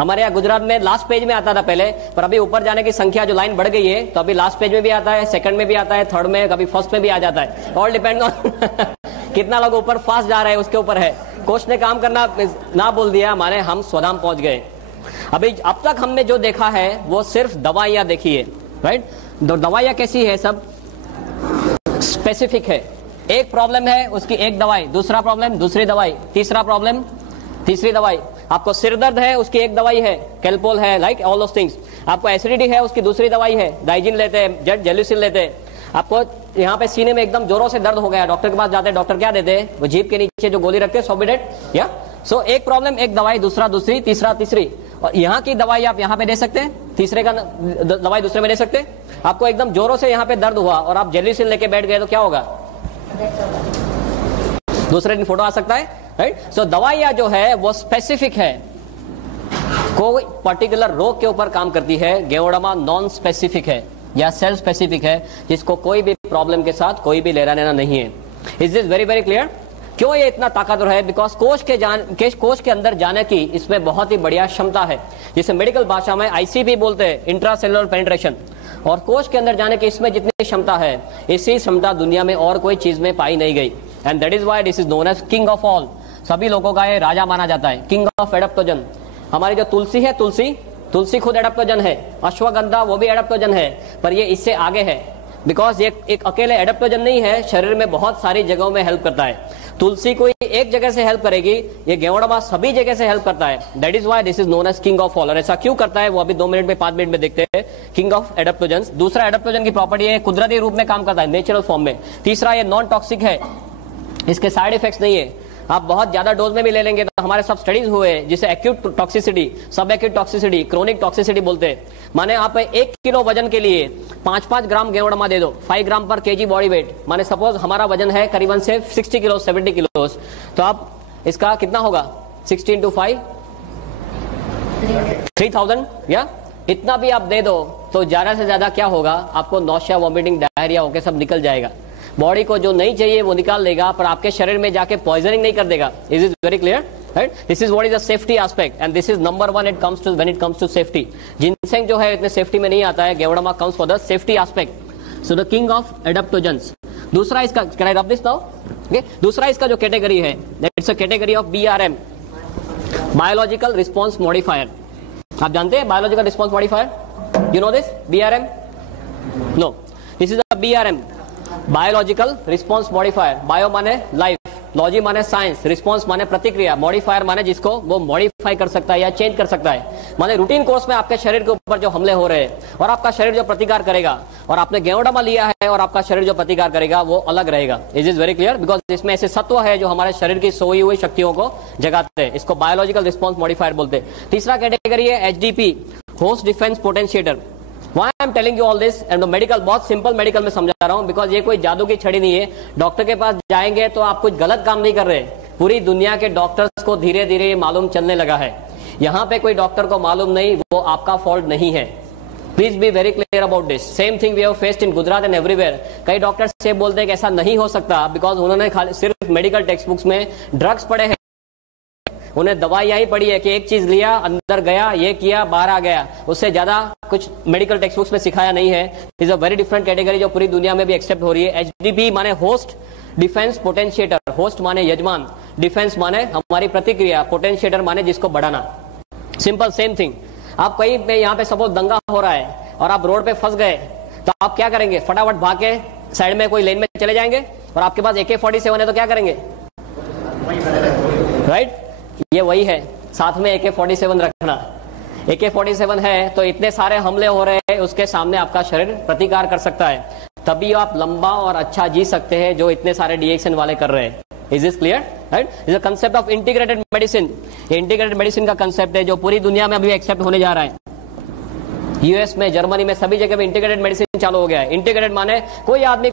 हमारे यहाँ गुजरात में लास्ट पेज में आता था पहले, पर अभी ऊपर जाने की संख्या जो लाइन बढ़ गई है, तो अभी लास्ट पेज में भी आता है, 2nd में भी आता है, 3rd में, कभी 1st में भी आ जाता है। ऑल डिपेंड ऑन कितना लोग ऊपर फास्ट जा रहे हैं उसके ऊपर है। कोच ने काम करना ना बोल दिया माने हम स्वधाम पहुंच गए। अभी अब तक हमने जो देखा है वो सिर्फ दवाइयां देखी है, राइट? दवाइयां कैसी है? सब स्पेसिफिक है। एक प्रॉब्लम है, उसकी एक दवाई, दूसरा प्रॉब्लम दूसरी दवाई, तीसरा प्रॉब्लम तीसरी दवाई। आपको सिर दर्द है, उसकी एक दवाई है, कैल्पोल है, लाइक ऑल दोस थिंग्स। आपको एसिडिटी है, उसकी दूसरी दवाई है, डाइजिन लेते हैं, जेट जेलुसिल लेते हैं। आपको यहाँ पे सीने में एकदम जोरों से दर्द हो गया, डॉक्टर के पास जाते हैं, डॉक्टर क्या देते हैं? वो जीभ के नीचे जो गोली रखते हैं, सोबिडेट, या सो एक प्रॉब्लम एक दवाई, दूसरा दूसरी, तीसरा तीसरी। और यहाँ की दवाई आप यहाँ पे दे सकते हैं, तीसरे का दवाई दूसरे में दे सकते हैं। आपको एकदम जोरों से यहाँ पे दर्द हुआ और आप जेलुसिल लेके बैठ गए तो क्या होगा? दूसरे दिन फोटो आ सकता है, राइट? सो दवाइयां जो है वो स्पेसिफिक है, कोई पर्टिकुलर रोग के ऊपर काम करती है। गेवड़मा नॉन स्पेसिफिक है या सेल स्पेसिफिक है, जिसको कोई भी प्रॉब्लम के साथ कोई भी लेना देना नहीं है। Is this very very clear? क्यों ये इतना ताकतवर है? बिकॉज कोश के अंदर जाने की इसमें बहुत ही बढ़िया क्षमता है, जिसे मेडिकल भाषा में आईसीपी बोलते हैं, इंट्रासेलुलर पेनिट्रेशन। और कोश के अंदर जाने की इसमें जितनी क्षमता है, इसी क्षमता दुनिया में और कोई चीज में पाई नहीं गई। And that is why this is known as king of all. सभी लोगों का ये राजा माना जाता है, किंग ऑफ एडेप्टोजन। हमारी जो तुलसी है, तुलसी खुद एडेप्टोजन है। अश्वगंधा वो भी एडेप्टोजन है, पर ये इससे आगे है, बिकॉज ये एक अकेले एडेप्टोजन नहीं है, शरीर में बहुत सारी जगहों में हेल्प करता है। तुलसी कोई एक जगह से हेल्प करेगी, ये गेवड़मा सभी जगह से हेल्प करता है। That is why this is known as king of all. और ऐसा क्यों करता है वो अभी 2 मिनट में 5 मिनट में देखते हैं। King of adaptogen. दूसरा, एडेप्टोजन की प्रॉपर्टी है कुदरती रूप में काम करता है, नेचुरल फॉर्म में। तीसरा, ये नॉन टॉक्सिक है, इसके साइड इफेक्ट्स नहीं है। आप बहुत ज्यादा डोज में भी ले लेंगे तो हमारे सब स्टडीज हुए जिसे एक्यूट टॉक्सिसिटी, सब एक्यूट टॉक्सिसिटी, क्रोनिक टॉक्सिसिटी बोलते हैं। माने आप 1 किलो वजन के लिए 5-5 ग्राम गेवड़मा दे दो, 5 ग्राम पर केजी बॉडी वेट। माने सपोज हमारा वजन है करीबन से 60 किलो 70 किलो, तो आप इसका कितना होगा? 60 × 5 3000, या इतना भी आप दे दो तो ज्यादा से ज्यादा क्या होगा? आपको नौशिया, वॉमिटिंग, डायरिया होकर सब निकल जाएगा। बॉडी को जो नहीं चाहिए वो निकाल लेगा, पर आपके शरीर में जाके पॉइजनिंग नहीं कर देगा। Is is very clear, right? This is what is the safety aspect, and this is number 1 it comes to when it comes to safety. Ginseng जो है इतने सेफ्टी में नहीं आता है, ganoderma comes for the safety aspect. So the king of adaptogens. दूसरा इसका, can I rub this now? Okay, दूसरा इसका जो कैटेगरी है, it's a category of BRM, biological response modifier. आप जानते हैं biological response modifier? You know this BRM? No, this is a BRM, biological response modifier. Bio माने लाइफ, लॉजी माने साइंस, रिस्पॉन्स माने प्रतिक्रिया, मॉडिफायर माने जिसको वो मॉडिफाई कर सकता है या चेंज कर सकता है। माने रूटीन कोर्स में आपके शरीर के ऊपर जो हमले हो रहे हैं और आपका शरीर जो प्रतिकार करेगा, और आपने गेवड़मा लिया है और आपका शरीर जो प्रतिकार करेगा वो अलग रहेगा। Is is very clear? Because इसमें ऐसे सत्व है जो हमारे शरीर की सोई हुई शक्तियों को जगाते हैं। इसको बायोलॉजिकल रिस्पॉन्स मॉडिफायर बोलते हैं। तीसरा कैटेगरी है HDP, host defence potentiator. Why I am telling you all this? and medical बहुत सिंपल मेडिकल में समझा रहा हूं, बिकॉज ये कोई जादू की छड़ी नहीं है। डॉक्टर के पास जाएंगे तो आप कुछ गलत काम नहीं कर रहे। पूरी दुनिया के डॉक्टर्स को धीरे धीरे मालूम चलने लगा है। यहाँ पे कोई डॉक्टर को मालूम नहीं, वो आपका फॉल्ट नहीं है। Please be very clear about this. Same thing we have faced in Gujarat and everywhere. कई डॉक्टर्स से बोलते हैं कि ऐसा नहीं हो सकता, बिकॉज उन्होंने खाली सिर्फ मेडिकल टेक्स्ट बुक्स में ड्रग्स पढ़े हैं, उन्हें दवाइयां ही पड़ी है कि एक चीज लिया, अंदर गया, ये किया, बाहर आ गया। उससे ज्यादा कुछ मेडिकल टेक्स्ट बुक्स में सिखाया नहीं है। Is a very different category जो पूरी दुनिया में भी एक्सेप्ट हो रही है। HDP माने होस्ट डिफेंस पोटेंशिएटर। होस्ट माने यजमान, डिफेंस माने हमारी प्रतिक्रिया, पोटेंशिएटर माने जिसको बढ़ाना। Simple same thing. आप कहीं पे यहाँ पे सपोज दंगा हो रहा है और आप रोड पे फंस गए, तो आप क्या करेंगे, फटाफट भाग के साइड में कोई लेन में चले जाएंगे, और आपके पास AK-47 है तो क्या करेंगे, राइट? ये वही है, साथ में AK-47 रखना। AK-47 है तो इतने सारे हमले हो रहे हैं, उसके सामने आपका शरीर प्रतिकार कर सकता है, तभी आप लंबा और अच्छा जी सकते हैं जो इतने सारे डिएक्शन वाले कर रहे हैं। Is this clear? Right? Is the concept of integrated medicine. Integrated medicine का कंसेप्ट है जो पूरी दुनिया में अभी एक्सेप्ट होने जा रहा है। यूएस में, जर्मनी में, सभी जगह में इंटीग्रेटेड मेडिसिन चालू हो गया है। इंटीग्रेटेड माने कोई आदमी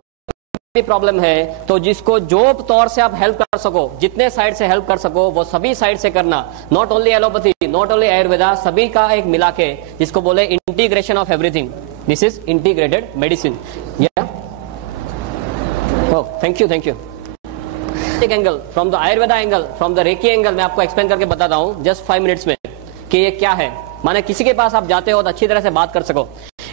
प्रॉब्लम है तो जिसको जो तौर से आप हेल्प कर सको, जितने साइड से हेल्प कर सको वो सभी साइड से करना। Not only allopathy, not only Ayurveda, सभी का एक मिला के, जिसको बोले integration of everything. This is integrated medicine. Yeah thank you, thank you. एक angle from the Ayurveda angle, from the reiki angle मैं आपको एक्सप्लेन करके बताता हूं जस्ट 5 मिनट्स में कि ये क्या है। माने किसी के पास आप जाते हो तो अच्छी तरह से बात कर सको।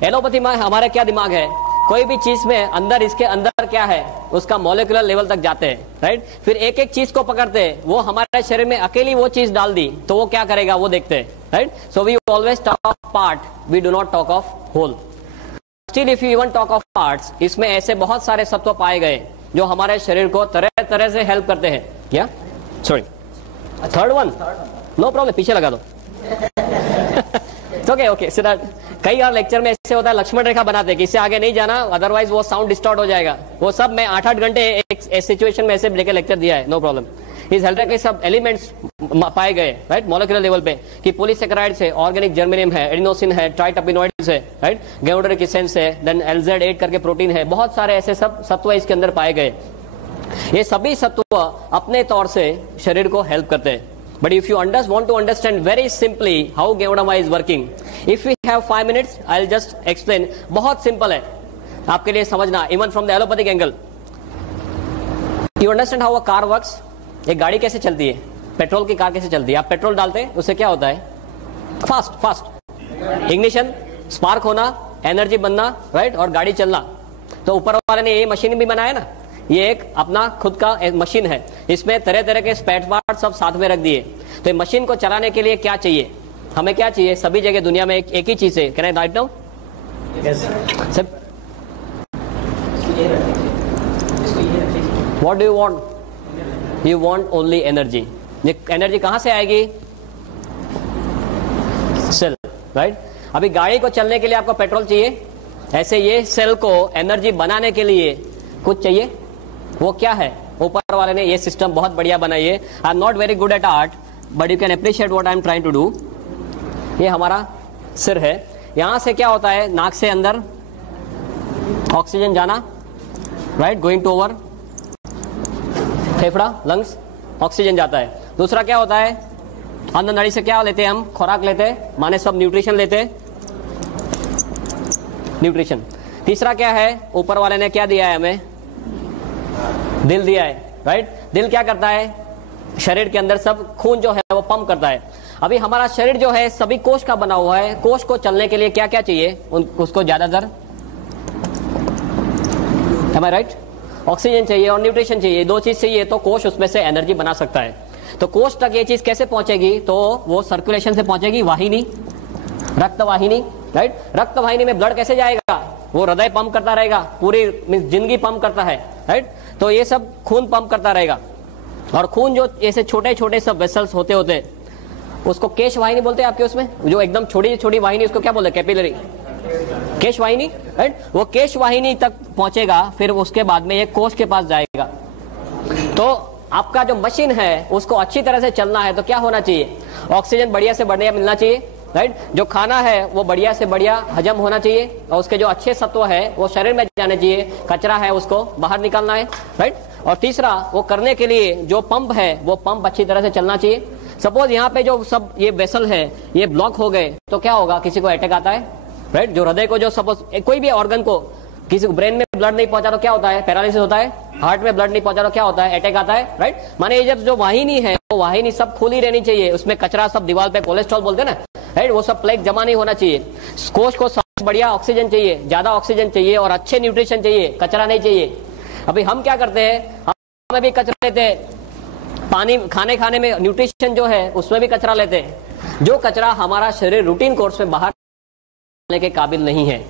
एलोपैथी में हमारा क्या दिमाग है, कोई भी चीज में अंदर, इसके अंदर क्या है उसका मॉलिक्यूलर लेवल तक जाते हैं, राइट? फिर एक एक चीज को पकड़ते हैं, वो हमारे शरीर में अकेली वो चीज डाल दी तो वो क्या करेगा वो देखते हैं, right? So we always talk of part, we do not talk of whole. Still if you even talk of parts, इसमें ऐसे बहुत सारे सत्व पाए गए जो हमारे शरीर को तरह तरह से हेल्प करते हैं। क्या? Sorry, third one, no problem, पीछे लगा दो। ओके ओके, कई बार लेक्चर में ऐसे होता है लक्ष्मण रेखा बनाते हैं कि इससे आगे नहीं जाना, अदरवाइज वो साउंड डिस्टॉर्ट हो जाएगा। वो सब मैं 8-8 घंटे एक सिचुएशन में ऐसे लेके लेक्चर दिया है, नो प्रॉब्लम। इस हेल्थ के सब एलिमेंट्स पाए गए, राइट, मॉलिक्यूलर लेवल पे, कि पॉलीसेकेराइड्स है, ऑर्गेनिक जर्मेनियम है, एडिनोसिन है, ट्राइटर्पिनोइड्स है, राइट, गाइडोरिक एसेंस है, देन LZ8 करके प्रोटीन है, बहुत सारे ऐसे सब सत्व इसके अंदर पाए गए। ये सभी सत्व अपने तौर से शरीर को हेल्प करते हैं। But if you want to understand very simply how Gevdama is working, if we have 5 minutes, I'll just explain. बहुत simple है आपके लिए समझना, even from the allopathic angle. You understand how a car works? एक गाड़ी कैसे चलती है, पेट्रोल की कार कैसे चलती है? आप पेट्रोल डालते हैं, उससे क्या होता है? फास्ट इग्निशन, स्पार्क होना, एनर्जी बनना, राइट, और गाड़ी चलना। तो ऊपर वाले ने ये मशीन भी बनाया ना, ये एक अपना खुद का एक मशीन है, इसमें तरह तरह के स्पेयर पार्ट सब साथ में रख दिए। तो मशीन को चलाने के लिए क्या चाहिए, हमें क्या चाहिए? सभी जगह दुनिया में एक ही चीज है। Can I write now? What do you want? You want only energy. ये एनर्जी कहां से आएगी? Cell, right? अभी गाड़ी को चलने के लिए आपको पेट्रोल चाहिए, ऐसे ये सेल को एनर्जी बनाने के लिए कुछ चाहिए। वो क्या है? ऊपर वाले ने ये सिस्टम बहुत बढ़िया बनाई है। I am not very good at art but you can appreciate what I am trying to do. ये हमारा सिर है, यहां से क्या होता है, नाक से अंदर ऑक्सीजन जाना, राइट, गोइंग टू ओवर फेफड़ा, लंग्स, ऑक्सीजन जाता है। दूसरा क्या होता है, अंदर नली से क्या लेते हैं हम? खुराक लेते हैं, माने सब न्यूट्रिशन लेते हैं, न्यूट्रिशन। तीसरा क्या है, ऊपर वाले ने क्या दिया है हमें? दिल दिया है, राइट? दिल क्या करता है? शरीर के अंदर सब खून जो है वो पंप करता है। अभी हमारा शरीर जो है सभी कोष का बना हुआ है, कोष को चलने के लिए क्या क्या चाहिए उसको ज्यादातर? am I right? ऑक्सीजन चाहिए और न्यूट्रिशन चाहिए, दो चीज चाहिए तो कोष उसमें से एनर्जी बना सकता है। तो कोष तक ये चीज कैसे पहुंचेगी? तो वो सर्कुलेशन से पहुंचेगी, वाहिनी, रक्त वाहिनी, राइट? रक्त वाहिनी में ब्लड कैसे जाएगा? वो हृदय पंप करता रहेगा, पूरी जिंदगी पंप करता है, राइट? तो ये सब खून पंप करता रहेगा। और खून जो ऐसे छोटे छोटे सब वेसल्स होते होते उसको केश वाहिनी बोलते हैं आपके उसमें, जो एकदम छोटी छोटी वाहिनी, उसको क्या बोलते हैं? कैपिलरी, केश वाहिनी, राइट? वो केश वाहिनी तक पहुंचेगा, फिर उसके बाद में ये कोष के पास जाएगा। तो आपका जो मशीन है उसको अच्छी तरह से चलना है तो क्या होना चाहिए? ऑक्सीजन बढ़िया से बढ़िया मिलना चाहिए, राइट? जो खाना है वो बढ़िया से बढ़िया हजम होना चाहिए, और उसके जो अच्छे सत्व है वो शरीर में जाने चाहिए, कचरा है उसको बाहर निकालना है, राइट? और तीसरा, वो करने के लिए जो पंप है वो पंप अच्छी तरह से चलना चाहिए। सपोज यहाँ पे जो सब ये वेसल है ये ब्लॉक हो गए तो क्या होगा? किसी को अटैक आता है, राइट? जो हृदय को, जो सपोज कोई भी ऑर्गन को, किसी को ब्रेन में ब्लड नहीं पहुंचा तो क्या होता है? पैरालिसिस होता है। हार्ट में ब्लड नहीं पहुंचा तो क्या होता है? अटैक आता है, राइट? माने ये जब जो वाहिनी है वो वाहिनी सब खुली रहनी चाहिए, उसमें कचरा सब दीवार पे, कोलेस्ट्रॉल बोलते हैं ना, राइट? वो सब प्लेग जमा नहीं होना चाहिए। कोष को सबसे बढ़िया ऑक्सीजन चाहिए, ज्यादा ऑक्सीजन चाहिए और अच्छे न्यूट्रिशन चाहिए, कचरा नहीं चाहिए। अभी हम क्या करते हैं, हम भी कचरा लेते हैं, पानी खाने में न्यूट्रिशन जो है उसमें भी कचरा लेते हैं। जो कचरा हमारा शरीर रूटीन कोर्स में बाहर के काबिल नहीं है,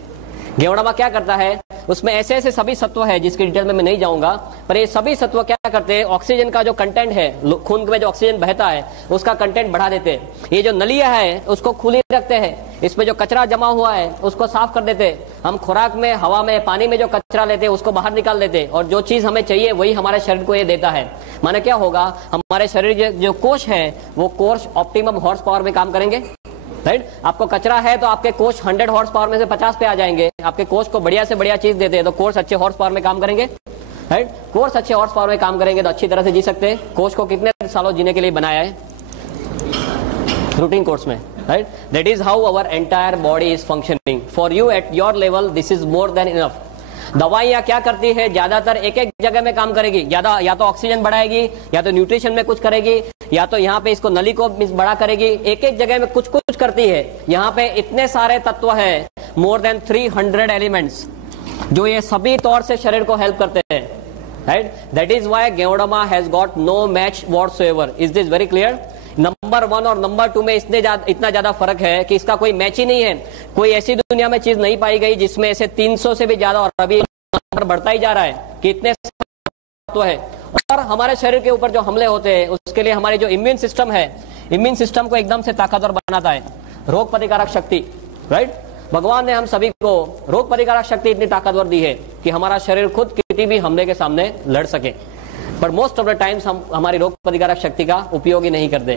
गेवड़ामा क्या करता है, उसमें ऐसे ऐसे सभी सत्व है जिसकी डिटेल में मैं नहीं जाऊंगा, पर ये सभी सत्व क्या करते हैं, ऑक्सीजन का जो कंटेंट है, खून में जो ऑक्सीजन बहता है उसका कंटेंट बढ़ा देते हैं। ये जो नलियां है उसको खुली रखते हैं, इसमें जो कचरा जमा हुआ है उसको साफ कर देते हैं। हम खुराक में, हवा में, पानी में जो कचरा लेते हैं उसको बाहर निकाल देते हैं, और जो चीज हमें चाहिए वही हमारे शरीर को ये देता है। माने क्या होगा, हमारे शरीर जो कोष है वो कोष ऑप्टिमम हॉर्स पावर में काम करेंगे, राइट। आपको कचरा है तो आपके कोष 100 हॉर्स पावर में से 50 पे आ जाएंगे। आपके कोष को बढ़िया से बढ़िया चीज देते हैं तो कोष अच्छे हॉर्स पावर में काम करेंगे, राइट। कोष अच्छे हॉर्स पावर में काम करेंगे तो अच्छी तरह से जी सकते हैं। कोष को कितने सालों जीने के लिए बनाया है, रूटीन कोर्स में, right. That is how our entire body is functioning. For you at your level this is more than enough. दवाइयां क्या करती है, ज्यादातर एक एक जगह में काम करेगी, ज्यादा या तो ऑक्सीजन बढ़ाएगी, या तो न्यूट्रिशन में कुछ करेगी, या तो यहाँ पे इसको नली को बड़ा करेगी। एक एक जगह में कुछ कुछ करती है। यहाँ पे इतने सारे तत्व है, मोर देन 300 एलिमेंट्स, जो ये सभी तौर से शरीर को हेल्प करते हैं, right. That is why ganoderma has got no match whatsoever. Is this very clear? Number 1 और नंबर 2 में इतना ज्यादा फर्क है कि इसका कोई मैच ही नहीं है। कोई ऐसी दुनिया में चीज नहीं पाई गई जिसमें ऐसे 300 से भी ज्यादा, और अभी नंबर बढ़ता ही जा रहा है कि इतने तत्व है। और हमारे शरीर के ऊपर जो हमले होते हैं उसके लिए हमारी जो इम्यून सिस्टम है, इम्यून सिस्टम को एकदम से ताकतवर बनाता है। रोग प्रतिकारक शक्ति, राइट। भगवान ने हम सभी को रोग प्रतिकारक शक्ति इतनी ताकतवर दी है कि हमारा शरीर खुद किसी भी हमले के सामने लड़ सके। पर मोस्ट ऑफ द टाइम्स हम हमारी रोग प्रतिकारक शक्ति का उपयोग ही नहीं करते।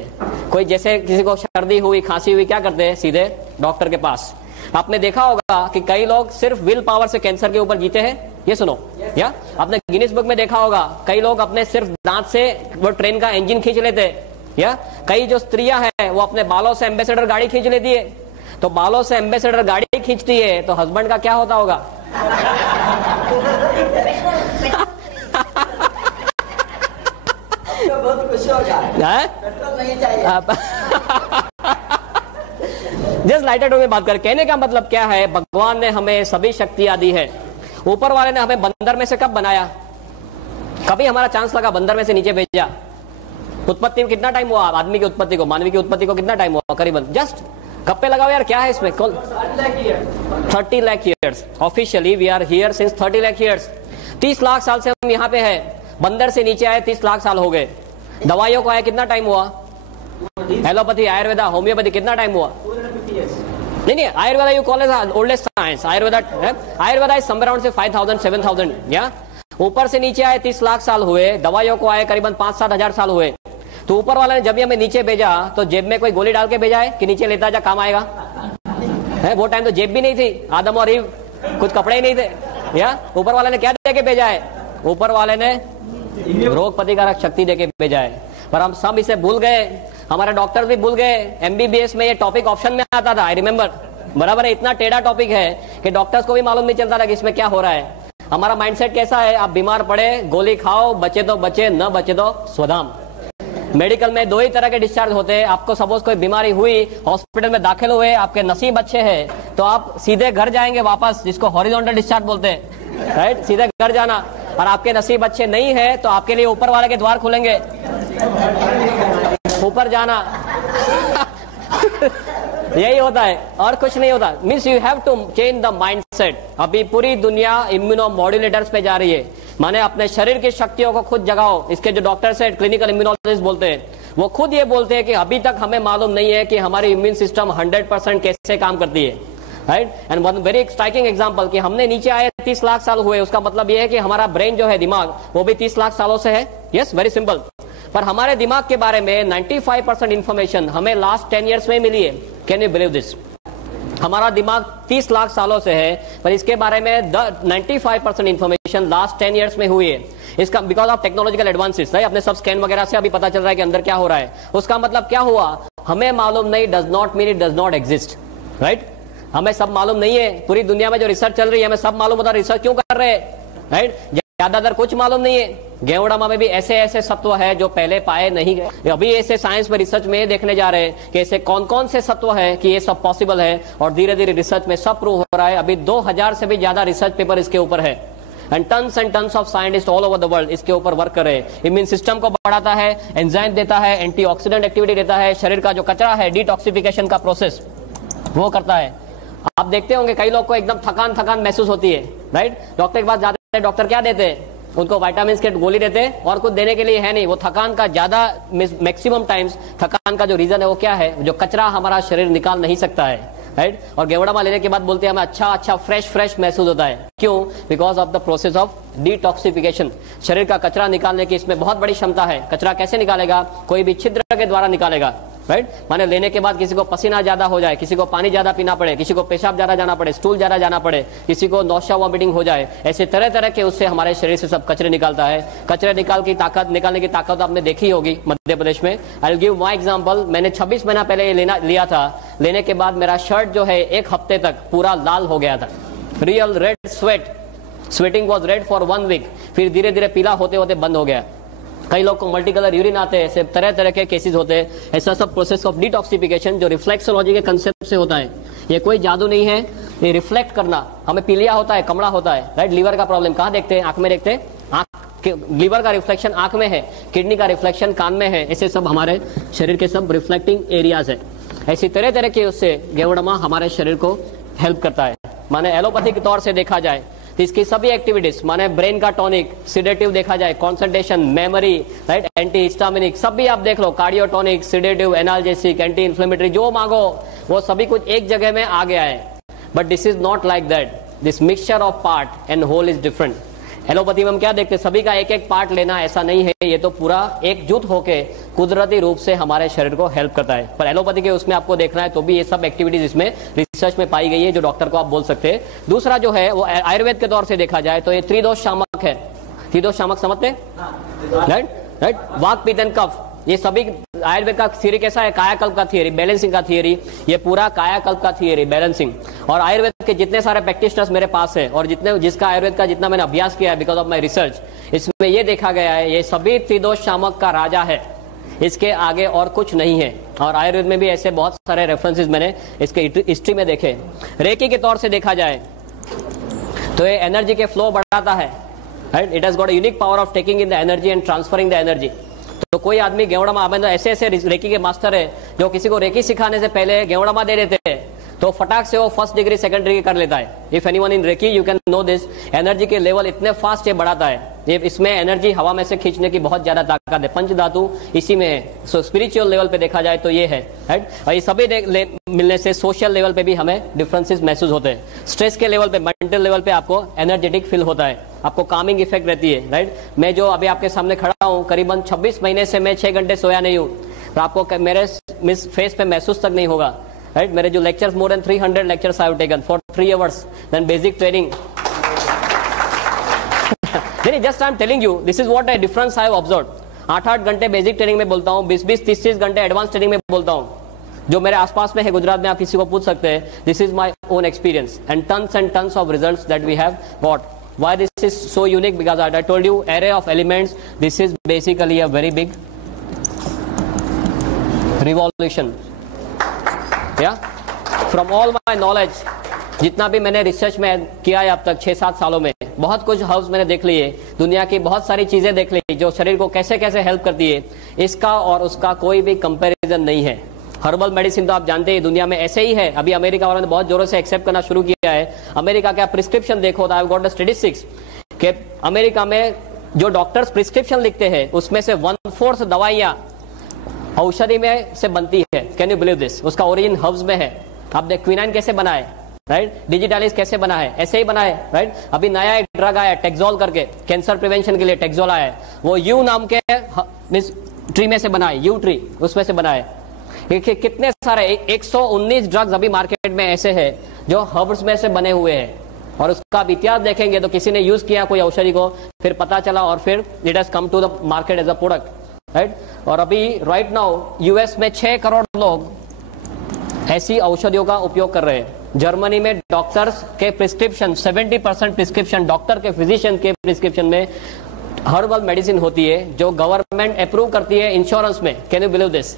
कोई जैसे किसी को सर्दी हुई, खांसी हुई, क्या करते हैं, सीधे डॉक्टर के पास। आपने देखा होगा कि कई लोग सिर्फ विल पावर से कैंसर के ऊपर जीते हैं। ये सुनो, या आपने गिनीज बुक में देखा होगा कई लोग अपने सिर्फ दांत से वो ट्रेन का इंजन खींच लेते हैं, या कई जो स्त्रियां हैं वो अपने बालों से एम्बेसडर गाड़ी खींच लेती है। तो बालों से एम्बेसडर गाड़ी खींचती है तो हस्बैंड का क्या होता होगा? बहुत खुश होगा, पेट्रोल नहीं चाहिए। जस्ट लाइटर में बात कर, कहने का मतलब क्या है, भगवान ने हमें सभी शक्तियां दी है। ऊपर वाले ने हमें बंदर में से कब बनाया? कभी हमारा चांस लगा बंदर में से नीचे भेजा? उत्पत्ति में कितना टाइम हुआ आदमी की उत्पत्ति को, मानवी की उत्पत्ति को कितना टाइम हुआ? करीबन जस्ट गप्पे लगाओ यार, क्या है इसमें? 30 lakh years. Officially we are here since 30 lakh years. 30 lakh साल से हम यहाँ पे हैं। बंदर से नीचे आए 30 लाख साल हो गए। दवाइयों को आए कितना टाइम हुआ? एलोपैथी, आयुर्वेदा, होम्योपैथी कितना टाइम हुआ? नहीं, Ayurveda you call as oldest science. Ayurveda is somewhere around से 5000 7000, या ऊपर से नीचे आए 30 लाख साल हुए। दवाइयों को आए करीबन 5-7 हजार साल हुए। तो ऊपर वाले ने जब भी हमें नीचे भेजा तो जेब में कोई गोली डाल के भेजा है कि नीचे लेता जा, काम आएगा? है, वो टाइम तो जेब भी नहीं थी, आदम और ईव कुछ कपड़े ही नहीं थे, या ऊपर वाले ने क्या दे के भेजा है? ऊपर वाले ने रोग प्रतिकारक शक्ति देके भेजा है। पर हम सब इसे भूल गए, हमारे डॉक्टर भी भूल गए। एमबीबीएस में ये टॉपिक ऑप्शन में आता था, आई रिमेम्बर, बराबर है। इतना टेढ़ा टॉपिक है कि डॉक्टर्स को भी मालूम नहीं चलता था कि इसमें क्या हो रहा है। हमारा माइंडसेट कैसा है, आप बीमार पड़े गोली खाओ, बचे तो बचे, न बचे तो स्वधाम। मेडिकल में 2 ही तरह के डिस्चार्ज होते हैं। आपको सपोज कोई बीमारी हुई, हॉस्पिटल में दाखिल हुए, आपके नसीब अच्छे हैं तो आप सीधे घर जाएंगे वापस, जिसको हॉरिजॉन्टल डिस्चार्ज बोलते हैं, राइट, सीधे घर जाना। और आपके नसीब अच्छे नहीं है तो आपके लिए ऊपर वाले के द्वार खुलेंगे, ऊपर जाना। यही होता है और कुछ नहीं होता। Means you have to change the mindset. अभी पूरी दुनिया इम्यूनो मॉड्यूलेटर्स पे जा रही है, माने अपने शरीर की शक्तियों को खुद जगाओ। इसके जो डॉक्टर्स है, क्लिनिकल इम्यूनोलॉजिस्ट बोलते हैं, वो खुद ये बोलते हैं कि अभी तक हमें मालूम नहीं है कि हमारी इम्यून सिस्टम 100% कैसे काम करती है, right. And one very striking example कि हमने नीचे आए 30 लाख साल हुए, उसका मतलब ये है कि हमारा ब्रेन जो है, दिमाग, वो भी 30 लाख सालों से है। Yes, very simple. पर हमारे दिमाग के बारे में 95% इंफॉर्मेशन हमें लास्ट 10 ईयर्स में मिली है। Can you believe this? हमारा दिमाग 30 लाख सालों से है, पर इसके बारे में 95% इंफॉर्मेशन लास्ट 10 ईयर्स में हुई है। इसका because of technological advances, right. अपने सब स्कैन वगैरह से अभी पता चल रहा है कि अंदर क्या हो रहा है। उसका मतलब क्या हुआ? हमें मालूम नहीं does not mean it does not exist, right. हमें सब मालूम नहीं है। पूरी दुनिया में जो रिसर्च चल रही है हमें सब मालूम होता है, रिसर्च क्यों कर रहे हैं, राइट। ज्यादातर कुछ मालूम नहीं है। गेवड़ामा में भी ऐसे ऐसे सत्व है जो पहले पाए नहीं गए। अभी ऐसे साइंस में रिसर्च में देखने जा रहे हैं कि ऐसे कौन कौन से सत्व है कि ये सब पॉसिबल है, और धीरे धीरे रिसर्च में सब प्रूव हो रहा है। अभी 2000 से भी ज्यादा रिसर्च पेपर इसके ऊपर है, and tons of scientist all over the world इसके ऊपर वर्क कर रहे हैं। इम्यून सिस्टम को बढ़ाता है, एंजाइम देता है, एंटीऑक्सीडेंट एक्टिविटी देता है, शरीर का जो कचरा है, डिटॉक्सिफिकेशन का प्रोसेस वो करता है। आप देखते होंगे कई लोग को एकदम थकान थकान महसूस होती है, राइट? डॉक्टर के पास जाते हैं, डॉक्टर क्या देते हैं? उनको विटामिन के गोली देते हैं और कुछ देने के लिए है नहीं। वो थकान का ज्यादा मैक्सिमम टाइम्स थकान का जो रीजन है वो क्या है? जो कचरा हमारा शरीर निकाल नहीं सकता है, राइट? और गेवड़ामा लेने के बाद बोलते हैं हमें अच्छा फ्रेश महसूस होता है। क्यों? Because of the process of detoxification. शरीर का कचरा निकालने की इसमें बहुत बड़ी क्षमता है। कचरा कैसे निकालेगा? कोई भी छिद्र के द्वारा निकालेगा, राइट? माने लेने के बाद किसी को पसीना ज्यादा हो जाए, किसी को पानी ज्यादा पीना पड़े, किसी को पेशाब ज्यादा जाना पड़े, स्टूल ज्यादा जाना पड़े, किसी को नौशा वॉमिटिंग हो जाए, ऐसे तरह तरह के उससे हमारे शरीर से सब कचरे निकालता है। कचरे निकालने की ताकत आपने देखी होगी मध्य प्रदेश में। I will give my example. मैंने 26 महीना पहले ये लिया था। लेने के बाद मेरा शर्ट जो है 1 हफ्ते तक पूरा लाल हो गया था। Real red sweating was red for 1 week. फिर धीरे धीरे पीला होते होते बंद हो गया। कई लोग को मल्टी कलर यूरिन आते हैं, ऐसे तरह तरह के केसेस होते हैं। ऐसा सब प्रोसेस ऑफ डिटॉक्सिफिकेशन जो रिफ्लेक्सोलॉजी के कंसेप्ट से होता है। ये कोई जादू नहीं है, ये रिफ्लेक्ट करना। हमें पीलिया होता है, कमड़ा होता है, राइट? लीवर का प्रॉब्लम कहाँ देखते हैं? आंख में देखते हैं। लीवर का रिफ्लेक्शन आंख में है, किडनी का रिफ्लेक्शन कान में है। ऐसे सब हमारे शरीर के सब रिफ्लेक्टिंग एरियाज है। ऐसी तरह तरह के उससे गेवड़मा हमारे शरीर को हेल्प करता है। माने एलोपैथी के तौर से देखा जाए तो इसकी सभी एक्टिविटीज, माने ब्रेन का टॉनिक, सिडेटिव देखा जाए, concentration, memory, right, anti histaminic, सब भी आप देख लो, cardiotonic, sedative, analgesic, anti inflammatory, जो मांगो वो सभी कुछ एक जगह में आ गया है। But this is not like that. This mixture of part and whole is different. Allopathy में हम क्या देखते हैं? सभी का एक एक पार्ट लेना, ऐसा नहीं है। ये तो पूरा एकजुट होके कुदरती रूप से हमारे शरीर को हेल्प करता है। पर एलोपैथी के उसमें आपको देखना है तो भी ये सब एक्टिविटीज इसमें रिसर्च में पाई गई है, जो डॉक्टर को आप बोल सकते हैं। दूसरा जो है वो आयुर्वेद के तौर से देखा जाए तो ये त्रिदोष शामक है। त्रिदोष शामक समझते हैं, राइट? वात पित्त एंड कफ, ये सभी आयुर्वेद का थियरी कैसा है? कायाकल्प का थियरी, बैलेंसिंग का थियरी। ये पूरा कायाकल्प का थियरी, बैलेंसिंग। और आयुर्वेद के जितने सारे प्रैक्टिशनर्स मेरे पास है और जिसका आयुर्वेद का जितना मैंने अभ्यास किया है बिकॉज ऑफ माई रिसर्च, इसमें ये देखा गया है ये सभी त्रिदोष शामक का राजा है। इसके आगे और कुछ नहीं है। और आयुर्वेद में भी ऐसे बहुत सारे रेफरेंसेस मैंने इसके हिस्ट्री में देखे। रेकी के तौर से देखा जाए तो ये एनर्जी के फ्लो बढ़ाता है, right? It has got a unique power of taking in the energy and transferring the energy. तो कोई आदमी गेवड़ामा, ऐसे ऐसे रेकी के मास्टर है जो किसी को रेकी सिखाने से पहले गेवड़ामा दे देते हैं तो फटाक से वो 1st डिग्री 2nd डिग्री कर लेता है। If anyone in reiki you can know this. Energy के लेवल इतने फास्ट ये बढ़ाता है। ये इसमें एनर्जी हवा में से खींचने की बहुत ज्यादा ताकत है। पंच धातु इसी में है। सो स्पिरिचुअल लेवल पे देखा जाए तो ये है, राइट? और ये सभी मिलने से सोशल लेवल पे भी हमें डिफरेंसेस महसूस होते हैं। स्ट्रेस के लेवल पे, मेंटल लेवल पे आपको एनर्जेटिक फील होता है, आपको कामिंग इफेक्ट रहती है, राइट? मैं जो अभी आपके सामने खड़ा हूँ, करीबन 26 महीने से मैं 6 घंटे सोया नहीं हूँ, तो आपको मेरे फेस पे महसूस तक नहीं होगा, राइट? मेरे जो lectures, more than 300 lectures I have taken for 3 hours, then basic training. Just I am telling you this is what a difference I have observed. 8-8 घंटे बेसिक ट्रेनिंग में बोलता हूँ, 20-20, 30-30 घंटे एडवांस ट्रेनिंग में बोलता हूँ। जो मेरे आसपास में है गुजरात में, आप किसी को पूछ सकते हैं। This is my own experience and tons of results that we have got. Why this is so unique? Because I told you array of elements. This is basically a very big revolution. Yeah. From all my knowledge, जितना भी मैंने रिसर्च में किया है अब तक 6-7 सालों में, बहुत कुछ हर्ब्स मैंने देख लिए, दुनिया की बहुत सारी चीजें देख ली जो शरीर को कैसे कैसे हेल्प करती है। इसका और उसका कोई भी कंपैरिजन नहीं है। हर्बल मेडिसिन तो आप जानते हैं दुनिया में ऐसे ही है। अभी अमेरिका वालों ने बहुत जोरों से एक्सेप्ट करना शुरू किया है। अमेरिका का प्रिस्क्रिप्शन देखो, आई हैव गॉट द स्टैटिस्टिक्स कि अमेरिका में जो डॉक्टर्स प्रिस्क्रिप्शन लिखते हैं उसमें से 1/4 दवाइयां औषधि में से बनती है। Can you believe this? उसका ओरिजिन हर्ब्स में है। आप देख क्विनाइन कैसे बना है, राइट? डिजिटालिस कैसे बना है, ऐसे ही बना है, राइट? अभी नया एक ड्रग आया टेक्सोल करके, कैंसर प्रिवेंशन के लिए टेक्सोल आया है। वो यू नाम के ट्री में से बना है, यू ट्री, उसमें से बना है। कितने सारे 119 ड्रग्स अभी मार्केट में ऐसे हैं जो हर्ब्स में से बने हुए हैं। और उसका इतिहास देखेंगे तो किसी ने यूज किया कोई औषधि को, फिर पता चला और फिर it has come to the market as a product, right? और अभी राइट नाउ यूएस में 6 करोड़ लोग ऐसी औषधियों का उपयोग कर रहे हैं। जर्मनी में डॉक्टर्स के प्रिस्क्रिप्शन, 70% प्रिस्क्रिप्शन डॉक्टर के, फिजिशियन के प्रिस्क्रिप्शन में हर्बल मेडिसिन होती है जो गवर्नमेंट अप्रूव करती है इंश्योरेंस में। Can you believe this?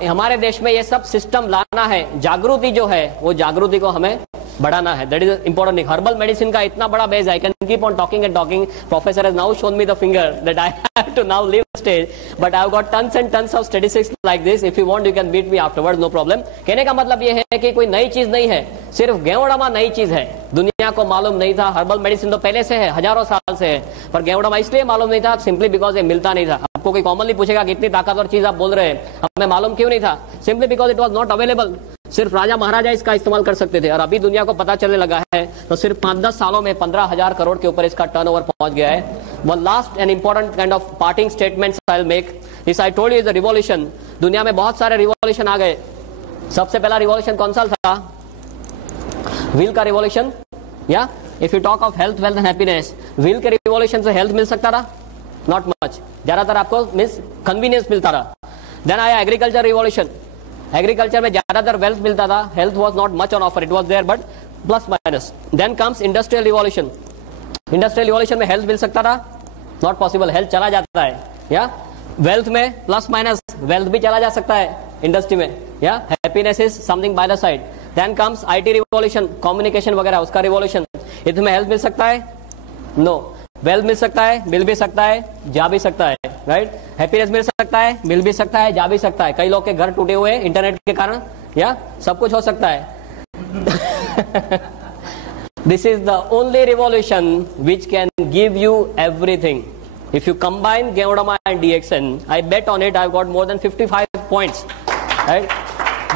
हमारे देश में ये सब सिस्टम लाना है। जागृति जो है वो जागृति को हमें बढ़ाना है, that is important thing. Herbal medicine का इतना बड़ा base, I can keep on talking and talking. Professor has now shown me the finger that I have to now leave stage, but I have got tons and tons of statistics like this. If you want you can beat me afterwards, no problem. कहने का मतलब ये है कि कोई नई चीज नहीं है, सिर्फ गेवड़मा नई चीज है, दुनिया को मालूम नहीं था। हर्बल मेडिसिन तो पहले से है, हजारों साल से है, पर गेवड़मा इसलिए मालूम नहीं था सिंपली बिकॉज ये मिलता नहीं था। आपको कोई कॉमनली पूछेगा कि इतनी ताकतवर चीज आप बोल रहे हैं, हमें मालूम क्यों नहीं था? Simply because it was not available. सिर्फ राजा महाराजा इसका इस्तेमाल कर सकते थे, और अभी दुनिया को पता चलने लगा है तो सिर्फ 5-10 सालों में 15,000 करोड़ के ऊपर इसका टर्नओवर पहुंच गया है। One last and important kind of parting statements I will make is. I told you the revolution, दुनिया में बहुत सारे रिवॉल्यूशन आ गए। सबसे पहला रिवॉल्यूशन कौन सा था? व्हील का रिवॉल्यूशन। या if you talk of health, wealth and happiness, wheel के रिवॉल्यूशन से हेल्थ मिल सकता था? नॉट मच, ज्यादातर आपको मींस कन्वीनियंस मिलता था। देन आया एग्रीकल्चर रिवॉल्यूशन, एग्रीकल्चर में ज्यादातर वेल्थ मिलता था, health was not much on offer, it was there but plus minus. Then comes industrial revolution, industrial revolution में हेल्थ मिल सकता था? नॉट पॉसिबल, हेल्थ चला जाता है। या वेल्थ में प्लस माइनस वेल्थ भी चला जा सकता है इंडस्ट्री में। या happiness is something by the side. Then comes IT revolution, communication वगैरह, उसका रिवॉल्यूशन। इसमें हेल्थ मिल सकता है? नो। वेल्थ मिल सकता है, मिल भी सकता है, जा भी सकता है, राइट। हैप्पीनेस मिल सकता है, मिल भी सकता है, जा भी सकता है। कई लोग के घर टूटे हुए इंटरनेट के कारण, या सब कुछ हो सकता है। This is the only revolution which can give you everything. If you combine ganoderma and DXN, I bet on it, I got more than 55 points, right,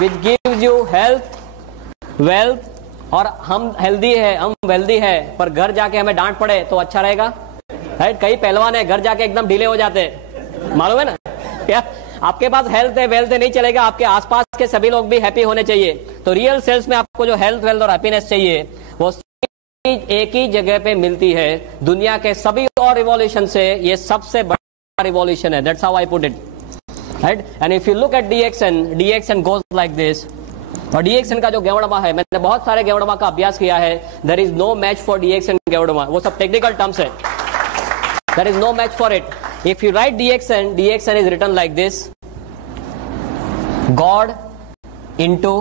which gives you health, wealth, और हम हेल्दी है, हम वेल्दी है, पर घर जाके हमें डांट पड़े तो अच्छा रहेगा, राइट। कई पहलवान है घर जाके एकदम ढीले हो जाते हैं, मालूम है ना। क्या आपके पास हेल्थ है, वेल्थ है, नहीं चलेगा, आपके आसपास के सभी लोग भी हैप्पी होने चाहिए। तो रियल सेल्स में आपको जो हेल्थ, वेल्थ और हैप्पीनेस चाहिए वो एक ही जगह पे मिलती है। दुनिया के सभी और रिवॉल्यूशन से ये सबसे बड़ा रिवॉल्यूशन है, that's how I put it, right. And if you look at DXN goes like this. और डीएक्सएन का जो गेवड़मा है, मैंने बहुत सारे गेवड़मा का अभ्यास किया है, there is no match for DXN ganoderma, वो सब टेक्निकल टर्म्स है, there is no match for it. If you write DXN is written like this, god into